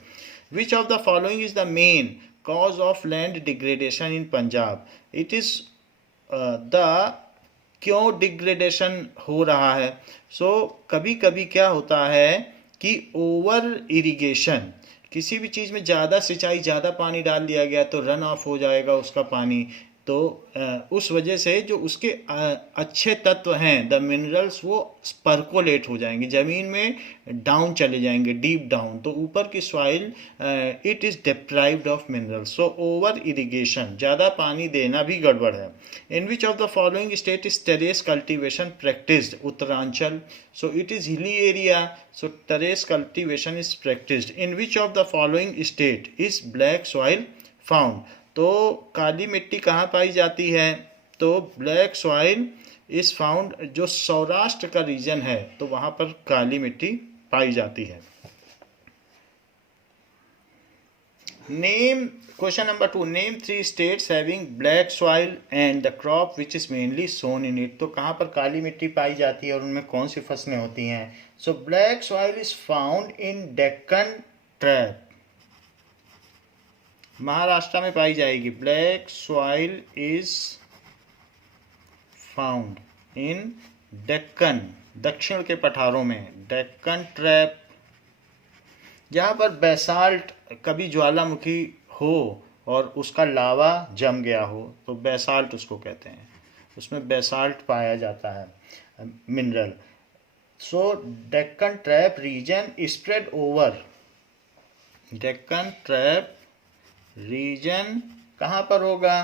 Which of the following is the main cause of land degradation in Punjab? It is the क्यों डिग्रेडेशन हो रहा है? सो कभी कभी क्या होता है कि ओवर इरिगेशन, किसी भी चीज़ में ज़्यादा सिंचाई, ज़्यादा पानी डाल दिया गया तो रन ऑफ हो जाएगा उसका पानी. तो उस वजह से जो उसके अच्छे तत्व हैं, द मिनरल्स, वो परकोलेट हो जाएंगे, ज़मीन में डाउन चले जाएंगे, डीप डाउन. तो ऊपर की soil it is deprived of minerals. So over irrigation, ज़्यादा पानी देना भी गड़बड़ है. In which of the following state is terrace cultivation practised? Uttaranchal. So it is hilly area, so terrace cultivation is practised. In which of the following state is black soil found? तो काली मिट्टी कहाँ पाई जाती है? तो ब्लैक सॉइल इज फाउंड, जो सौराष्ट्र का reason है तो वहाँ पर काली मिट्टी पाई जाती है. Name, question number 2, name 3 states having black soil and the crop which is mainly sown in it. तो कहाँ पर काली मिट्टी पाई जाती है और उनमें कौन सी फसलें होती हैं? So black soil is found in Deccan trap, Maharashtra में पाई जाएगी. Black soil is found in Deccan, दक्षिण के पठारों में. डेक्कन ट्रैप, जहाँ पर बेसाल्ट, कभी ज्वालामुखी हो और उसका लावा जम गया हो तो बेसाल्ट उसको कहते हैं, उसमें बेसाल्ट पाया जाता है, mineral. So Deccan trap region spread over, Deccan trap region कहाँ पर होगा?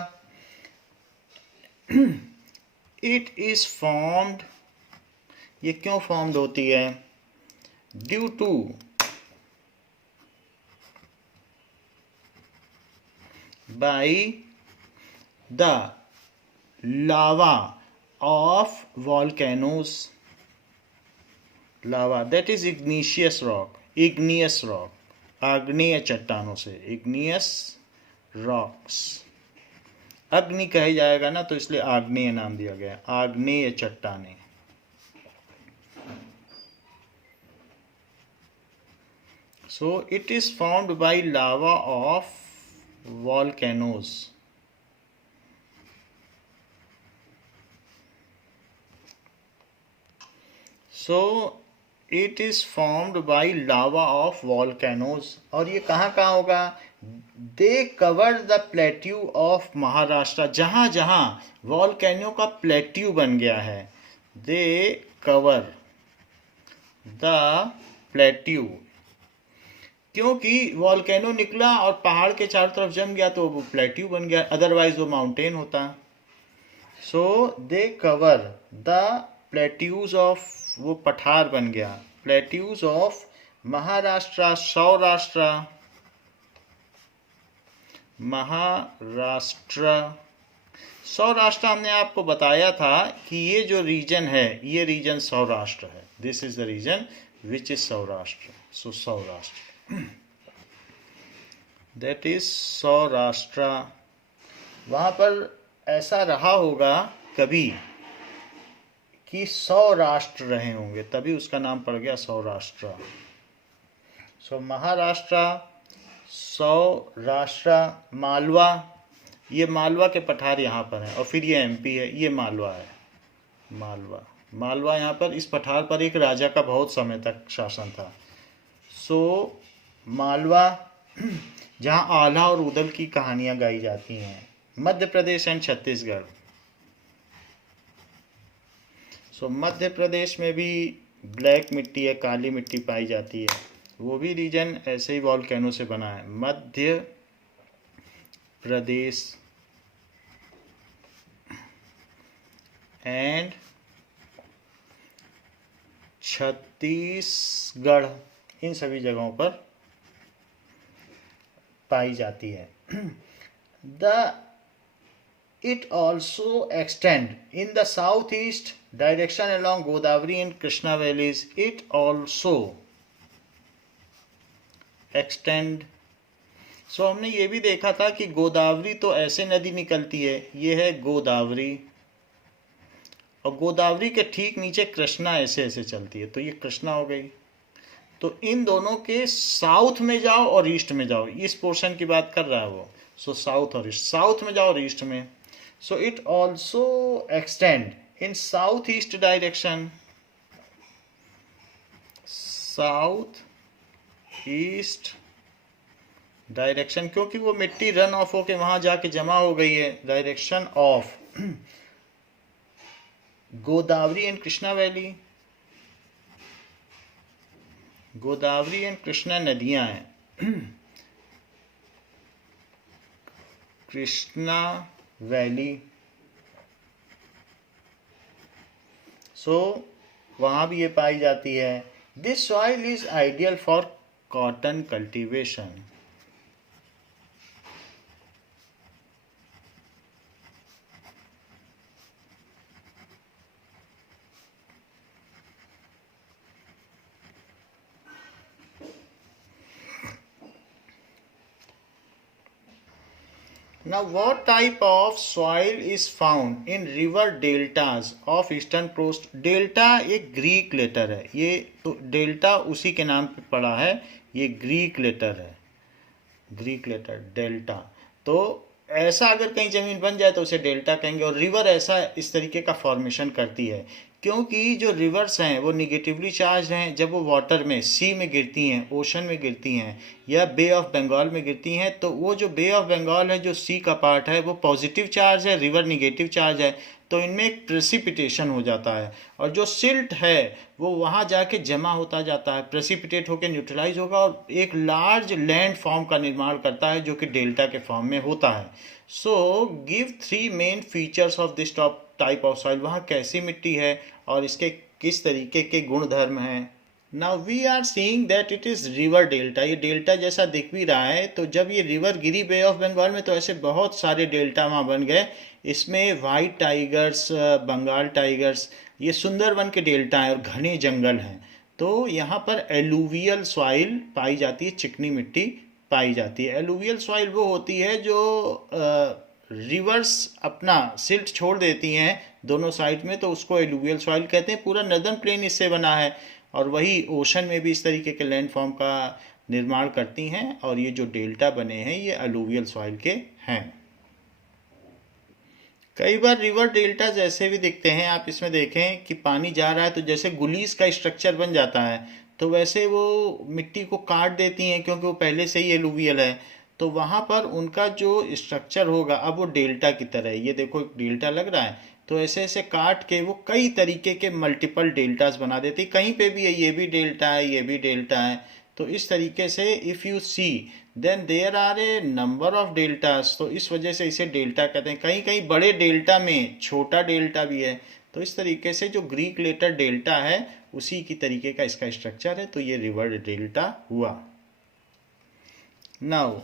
इट इज फॉर्म्ड, ये क्यों फॉर्म्ड होती है? Due to by the lava of volcanoes, lava that is igneous rock, igneous rock, आग्नेय चट्टानों से, इग्नियस रॉक्स. अग्नि कहा जाएगा ना तो इसलिए आग्नेय नाम दिया गया, आग्नेय चट्टानें. So it is formed by lava of volcanoes. So it is formed by lava of volcanoes. और ये कहाँ कहाँ होगा? They cover the plateau of Maharashtra, जहाँ जहाँ वॉल्केनो का प्लेट्यू बन गया है. They cover the plateau, क्योंकि वॉल्केनो निकला और पहाड़ के चारों तरफ जम गया तो वो प्लेट्यू बन गया, अदरवाइज वो माउंटेन होता. सो दे कवर द प्लेट्यूज ऑफ, वो पठार बन गया, प्लेट्यूज ऑफ महाराष्ट्र, सौराष्ट्र, महाराष्ट्र, सौराष्ट्र. हमने आपको बताया था कि ये जो रीजन है, ये रीजन सौराष्ट्र है. This is the region which is Saurashtra. So Saurashtra, that is Saurashtra. वहाँ पर ऐसा रहा होगा कभी कि 100 राष्ट्र रहे होंगे, तभी उसका नाम पड़ गया सौराष्ट्र. सो महाराष्ट्र, सौराष्ट्र, मालवा, ये मालवा के पठार यहाँ पर हैं, और फिर ये एमपी है, ये मालवा है. मालवा, मालवा यहाँ पर इस पठार पर एक राजा का बहुत समय तक शासन था. सो मालवा, जहाँ आल्हा और उदल की कहानियाँ गाई जाती हैं. मध्य प्रदेश एंड छत्तीसगढ़. सो सो मध्य प्रदेश में भी ब्लैक मिट्टी है, काली मिट्टी पाई जाती है। वो भी रीजन ऐसे ही वॉल्केनो से बना है। मध्य प्रदेश एंड छत्तीसगढ़, इन सभी जगहों पर पाई जाती है। The It also extend in the southeast direction along Godavari and Krishna valleys. It also extend. So हमने ये भी देखा था कि गोदावरी तो ऐसे नदी निकलती है, ये है गोदावरी, और गोदावरी के ठीक नीचे कृष्णा ऐसे ऐसे चलती है, तो ये कृष्णा हो गई। तो इन दोनों के साउथ में जाओ और ईस्ट में जाओ, इस पोर्शन की बात कर रहा है वो। सो साउथ और ईस्ट, साउथ में जाओ और ईस्ट में। So it also extend in southeast direction, south east direction, क्योंकि वो मिट्टी रन ऑफ होके वहां जाके जमा हो गई है। Direction of Godavari and Krishna valley, Godavari and Krishna नदियां हैं। कृष्णा वैली, सो वहाँ भी ये पाई जाती है। This soil is ideal for cotton cultivation. Now, what type of soil is found in river deltas of eastern coast? Delta एक ग्रीक लेटर है, ये तो डेल्टा उसी के नाम पे पड़ा है, ये ग्रीक लेटर है, ग्रीक लेटर डेल्टा। तो ऐसा अगर कहीं ज़मीन बन जाए तो उसे डेल्टा कहेंगे। और रिवर ऐसा इस तरीके का फॉर्मेशन करती है क्योंकि जो रिवर्स हैं वो निगेटिवली चार्ज हैं। जब वो वाटर में, सी में गिरती हैं, ओशन में गिरती हैं या बे ऑफ बंगाल में गिरती हैं, तो वो जो बे ऑफ बंगाल है, जो सी का पार्ट है, वो पॉजिटिव चार्ज है, रिवर निगेटिव चार्ज है, तो इनमें एक प्रेसिपिटेशन हो जाता है। और जो सिल्ट है वो वहाँ जाके जमा होता जाता है, प्रेसिपिटेट होकर न्यूट्रलाइज होगा और एक लार्ज लैंड फॉर्म का निर्माण करता है जो कि डेल्टा के फॉर्म में होता है। So give 3 main features of this type of soil. वहाँ कैसी मिट्टी है और इसके किस तरीके के गुणधर्म हैं। Now we are seeing that it is river delta. ये डेल्टा जैसा दिख भी रहा है, तो जब ये रिवर गिरी बे ऑफ बंगाल में तो ऐसे बहुत सारे डेल्टा वहाँ बन गए। इसमें वाइट टाइगर्स, बंगाल टाइगर्स, ये सुंदरवन के डेल्टा हैं और घने जंगल हैं। तो यहाँ पर एलुवियल सॉइल पाई जाती है, चिकनी मिट्टी पाई जाती है। एलुवियल सॉइल वो होती है जो रिवर्स अपना सिल्ट छोड़ देती हैं दोनों साइड में, तो उसको एलुवियल सॉइल कहते हैं। पूरा नर्दर्न प्लेन इससे बना है और वही ओशन में भी इस तरीके के लैंड फॉर्म का निर्माण करती हैं। और ये जो डेल्टा बने हैं ये एलुवियल सॉइल के हैं। कई बार रिवर डेल्टा जैसे भी दिखते हैं, आप इसमें देखें कि पानी जा रहा है तो जैसे गुलीस का स्ट्रक्चर बन जाता है, तो वैसे वो मिट्टी को काट देती हैं क्योंकि वो पहले से ही एलुवियल है। तो वहाँ पर उनका जो स्ट्रक्चर होगा अब वो डेल्टा की तरह है। ये देखो एक डेल्टा लग रहा है, तो ऐसे ऐसे काट के वो कई तरीके के मल्टीपल डेल्टास बना देती। कहीं पे भी है, ये भी डेल्टा है, ये भी डेल्टा है। तो इस तरीके से if you see then there are a number of deltas, तो इस वजह से इसे डेल्टा कहते हैं। कहीं कहीं बड़े डेल्टा में छोटा डेल्टा भी है। तो इस तरीके से जो ग्रीक लेटर डेल्टा है उसी की तरीके का इसका स्ट्रक्चर है, तो ये रिवर डेल्टा हुआ। नाउ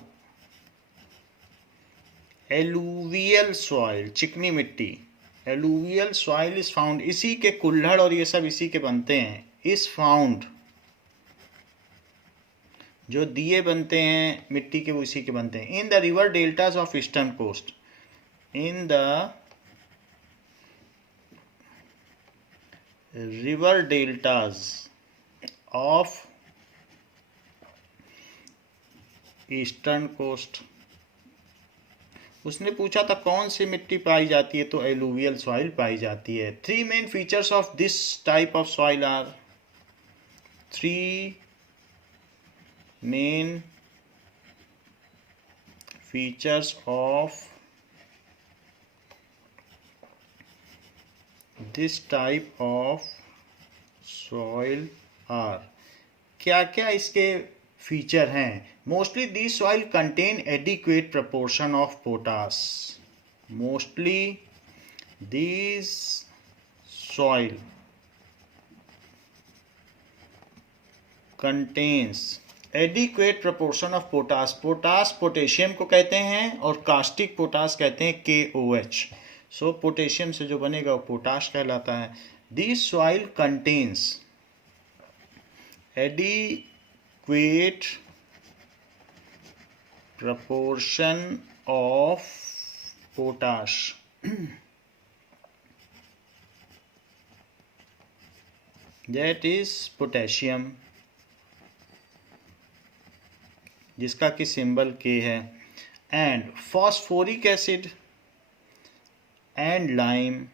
एलुवियल सॉइल, चिकनी मिट्टी, एलुवियल सॉइल इज फाउंड, इसी के कुल्हड़ और ये सब इसी के बनते हैं। इज फाउंड, जो दिए बनते हैं मिट्टी के वो इसी के बनते हैं। In the river deltas of eastern coast, in the river deltas of eastern coast. उसने पूछा था कौन सी मिट्टी पाई जाती है, तो एलुवियल सॉइल पाई जाती है। 3 main features of this type of soil are, 3 main features of this type of soil are, क्या क्या इसके फीचर हैं? Mostly this soil contain adequate proportion of potash. Mostly this soil contains adequate proportion of potash. Potash potassium को कहते हैं और caustic potash कहते हैं KOH। सो पोटेशियम से जो बनेगा वो पोटाश कहलाता है। This soil contains adequate proportion of potash. That is potassium, जिसका कि सिंबल K है, and phosphoric acid and lime,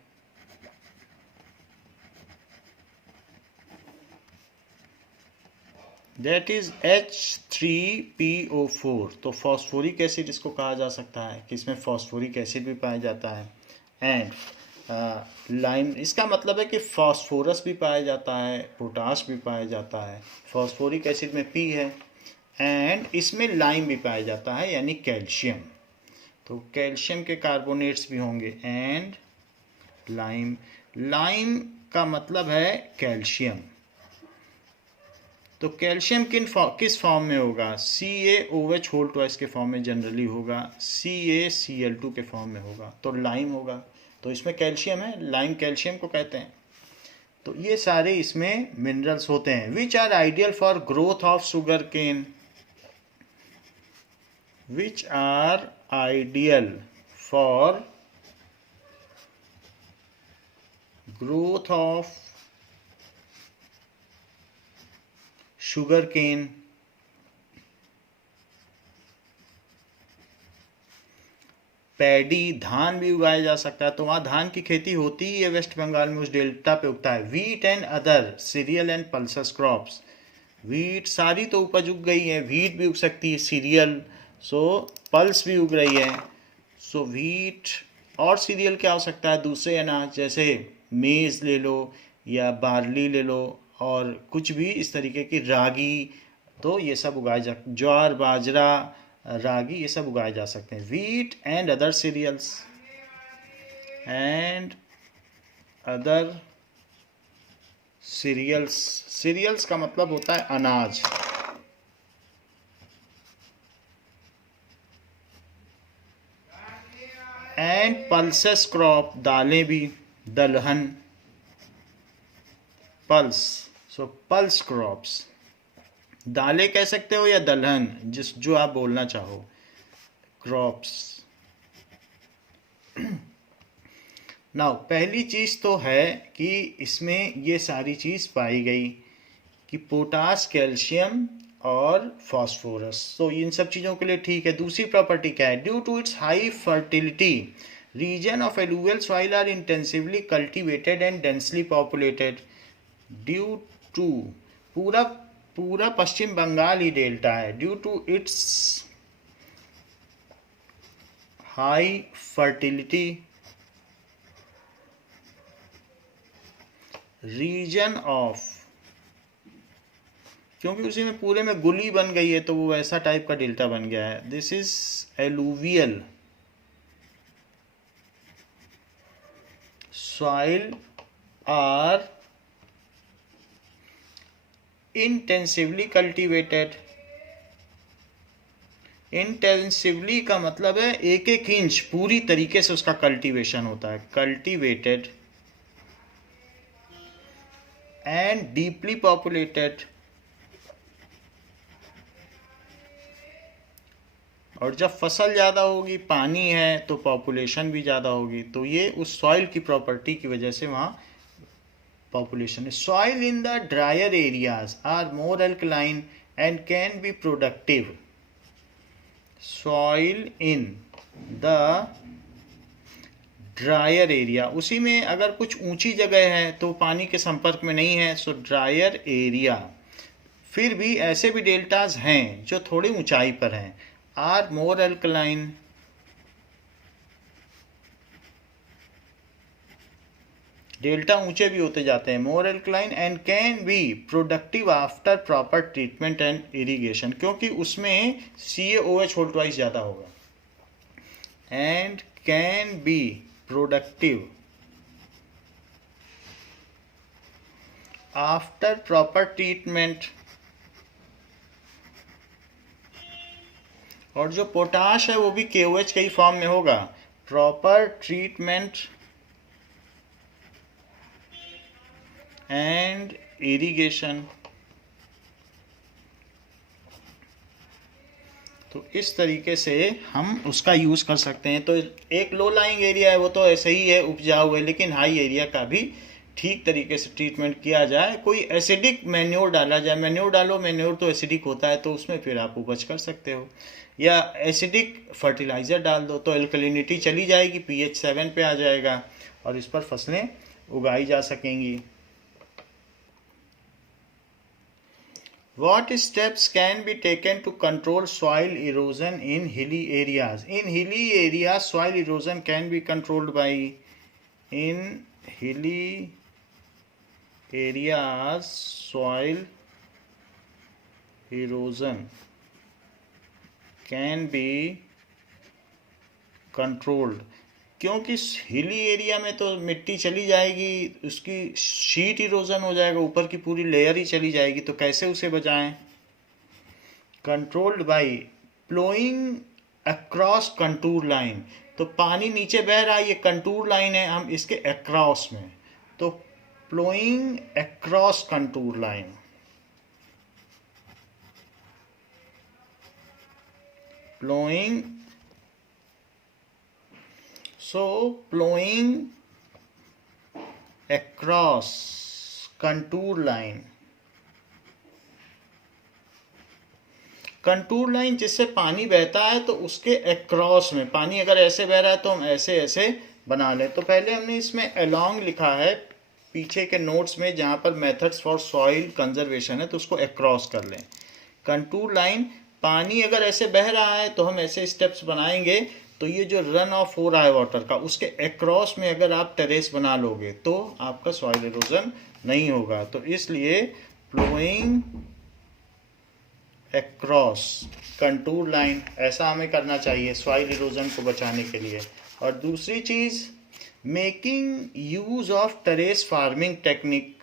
that is H3PO4। तो फॉस्फोरिक एसिड इसको कहा जा सकता है कि इसमें फॉस्फोरिक एसिड भी पाया जाता है, एंड लाइम, इसका मतलब है कि फॉस्फोरस भी पाया जाता है, पोटाश भी पाया जाता है। फॉस्फोरिक एसिड में P है, एंड इसमें लाइम भी पाया जाता है यानी कैल्शियम। तो कैल्शियम के कार्बोनेट्स भी होंगे, एंड लाइम। लाइम का मतलब है कैल्शियम। तो कैल्शियम किस फॉर्म में होगा? CaOH होल ट्वाइस के फॉर्म में जनरली होगा, CaCl2 के फॉर्म में होगा, तो लाइम होगा। तो इसमें कैल्शियम है, लाइम कैल्शियम को कहते हैं। तो ये सारे इसमें मिनरल्स होते हैं। Which are ideal for growth of sugar cane. which are ideal for growth of sugarcane। Paddy, धान भी उगाया जा सकता है। तो वहाँ धान की खेती होती ही है वेस्ट बंगाल में, उस डेल्टा पे उगता है। Wheat and other serial and pulses crops. Wheat सारी तो उपज उग गई है, वीट भी उग सकती है, सीरियल, सो पल्स भी उग रही है। सो वीट और सीरियल क्या हो सकता है? दूसरे अनाज जैसे मेज़ ले लो या बार्ली ले लो, और कुछ भी इस तरीके की, रागी, तो ये सब उगाए जा, ज्वार, बाजरा, रागी, ये सब उगाए जा सकते हैं। Wheat and other cereals, and other cereals. Cereals का मतलब होता है अनाज। एंड पल्सेस क्रॉप, दालें भी, दलहन, पल्स, सो पल्स क्रॉप्स। दालें कह सकते हो या दलहन, जो आप बोलना चाहो, क्रॉप्स। नाउ पहली चीज़ तो है कि इसमें ये सारी चीज़ पाई गई कि पोटास, कैल्शियम और फास्फोरस, तो इन सब चीज़ों के लिए ठीक है। दूसरी प्रॉपर्टी क्या है? Due to its high fertility region of alluvial soil are intensively cultivated and densely populated. Due to, पूरा पश्चिम बंगाल ही डेल्टा है। Due to its high fertility region of, क्योंकि उसी में पूरे में गुली बन गई है तो वो ऐसा टाइप का डेल्टा बन गया है। This is alluvial soil are intensively cultivated. Intensively का मतलब है एक एक इंच पूरी तरीके से उसका कल्टीवेशन होता है। कल्टीवेटेड एंड डीपली पॉपुलेटेड, और जब फसल ज़्यादा होगी, पानी है, तो पॉपुलेशन भी ज़्यादा होगी। तो ये उस सॉइल की प्रॉपर्टी की वजह से वहाँ पॉपुलेशन है। Soil in the drier areas are more alkaline and can be productive. Soil in the drier area, उसी में अगर कुछ ऊंची जगह है तो पानी के संपर्क में नहीं है, सो ड्रायर एरिया। फिर भी ऐसे भी डेल्टाज हैं जो थोड़ी ऊंचाई पर हैं। आर मोर अल्कलाइन डेल्टा ऊंचे भी होते जाते हैं, more alkaline and can be productive after proper treatment and irrigation, क्योंकि उसमें CaOH होल ट्वाइस ज़्यादा होगा। And can be productive after proper treatment, और जो पोटाश है वो भी KOH के ही फॉर्म में होगा, प्रॉपर ट्रीटमेंट एंड इरिगेशन। तो इस तरीके से हम उसका यूज़ कर सकते हैं। तो एक लो लाइंग एरिया है वो तो ऐसे ही है, उपजाऊ है, लेकिन हाई एरिया का भी ठीक तरीके से ट्रीटमेंट किया जाए, कोई एसिडिक मैन्योर डाला जाए, मैन्योर डालो, मैन्योर तो एसिडिक होता है तो उसमें फिर आप उपज कर सकते हो, या एसिडिक फर्टिलाइज़र डाल दो तो एल्कलिनिटी चली जाएगी, pH 7 पे आ जाएगा और इस पर फसलें उगाई जा सकेंगी। What steps can be taken to control soil erosion in hilly areas? In hilly areas, soil erosion can be controlled by, in hilly areas, soil erosion can be controlled, क्योंकि हिली एरिया में तो मिट्टी चली जाएगी, उसकी sheet erosion हो जाएगा, ऊपर की पूरी लेयर ही चली जाएगी, तो कैसे उसे बचाएं? Controlled by ploughing across contour line, तो पानी नीचे बह रहा है, ये कंटूर लाइन है, हम इसके अक्रॉस में, तो ploughing across contour line, ploughing, so plowing across contour line, contour line जिससे पानी बहता है तो उसके अक्रॉस में, पानी अगर ऐसे बह रहा है तो हम ऐसे ऐसे बना लें। तो पहले हमने इसमें अलोंग लिखा है पीछे के नोट्स में, जहाँ पर मेथड्स फॉर सॉइल कंजर्वेशन है तो उसको अक्रॉस कर लें। कंटूर लाइन, पानी अगर ऐसे बह रहा है तो हम ऐसे स्टेप्स बनाएंगे, तो ये जो रन ऑफ हो रहा है वाटर का, उसके अक्रॉस में अगर आप टेरेस बना लोगे तो आपका सॉइल इरोजन नहीं होगा। तो इसलिए फ्लोइंग अक्रॉस कंटूर लाइन, ऐसा हमें करना चाहिए सॉइल इरोजन को बचाने के लिए। और दूसरी चीज़, making use of terrace farming technique,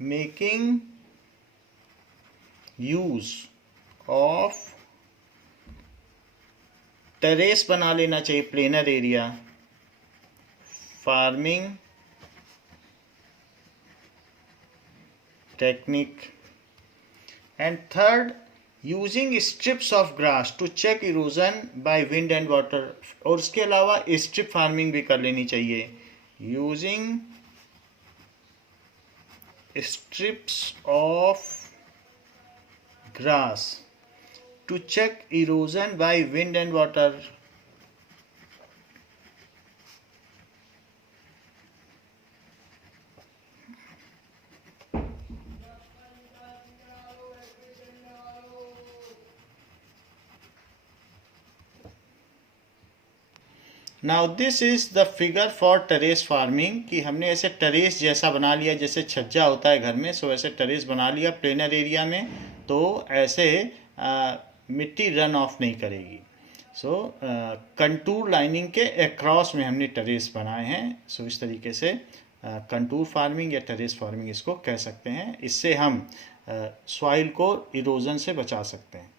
making use of terrace बना लेना चाहिए, planar area farming technique. And third, using strips of grass to check erosion by wind and water, और उसके अलावा स्ट्रिप फार्मिंग भी कर लेनी चाहिए, using strips of grass to check erosion by wind and water। Now this is the figure for terrace farming, कि हमने ऐसे टेरेस जैसा बना लिया, जैसे छज्जा होता है घर में, सो ऐसे टेरेस बना लिया प्लेनर एरिया में, तो ऐसे मिट्टी रन ऑफ नहीं करेगी। सो कंटूर लाइनिंग के अक्रॉस में हमने टेरेस बनाए हैं। सो इस तरीके से कंटूर फार्मिंग या टेरेस फार्मिंग इसको कह सकते हैं। इससे हम सॉइल को इरोजन से बचा सकते हैं।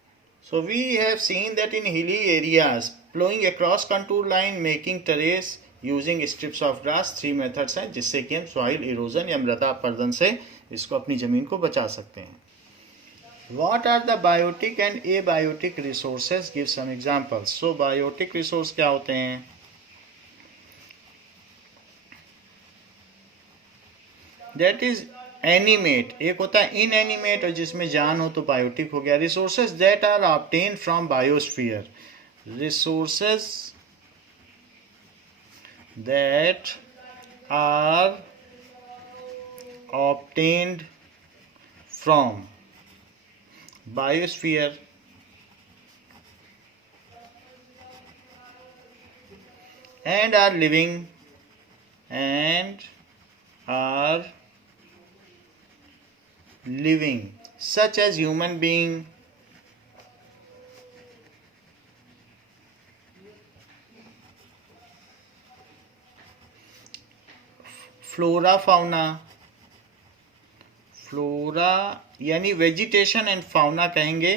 So we have seen that in hilly areas, plowing across contour line, making terrace, using strips of grass, 3 methods हैं जिससे कि हम सॉइल इरोजन या मृदा अपरदन से इसको अपनी ज़मीन को बचा सकते हैं। What are the biotic and abiotic resources? Give some examples. So biotic resource क्या होते हैं? That is एनिमेट, एक होता है इनएनिमेट, और जिसमें जान हो तो बायोटिक हो गया। Resources that are obtain from biosphere, resources that are obtained from biosphere, and are living such as human being, flora fauna, flora यानी वेजिटेशन एंड फाउना कहेंगे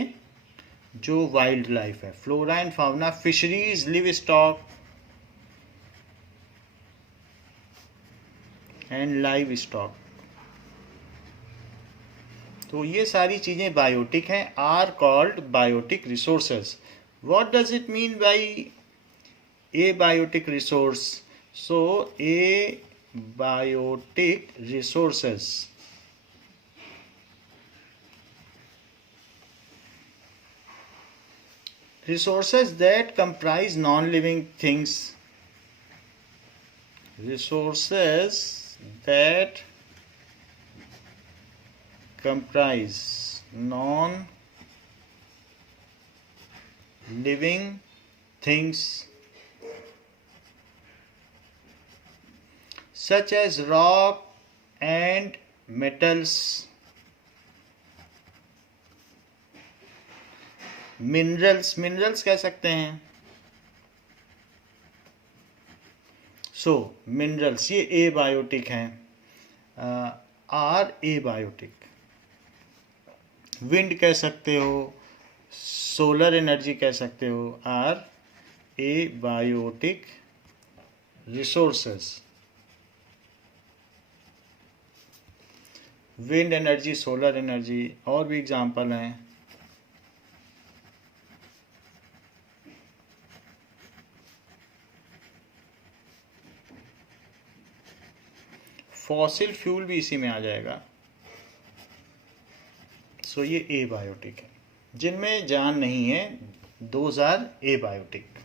जो वाइल्ड लाइफ है, flora and fauna, fisheries, livestock and livestock. तो ये सारी चीजें biotic हैं, are called biotic resources. What does it mean by abiotic resource? So a biotic resources that comprise non-living things, resources that comprise non-living things such as rock and metals, minerals कह सकते हैं। So minerals ये abiotic हैं, are abiotic. Wind कह सकते हो, solar energy कह सकते हो, are abiotic resources. Wind energy, solar energy, और भी एग्जाम्पल हैं। फॉसिल फ्यूल भी इसी में आ जाएगा। सो ये ए बायोटिक है, जिनमें जान नहीं है, दोज आर ए बायोटिक।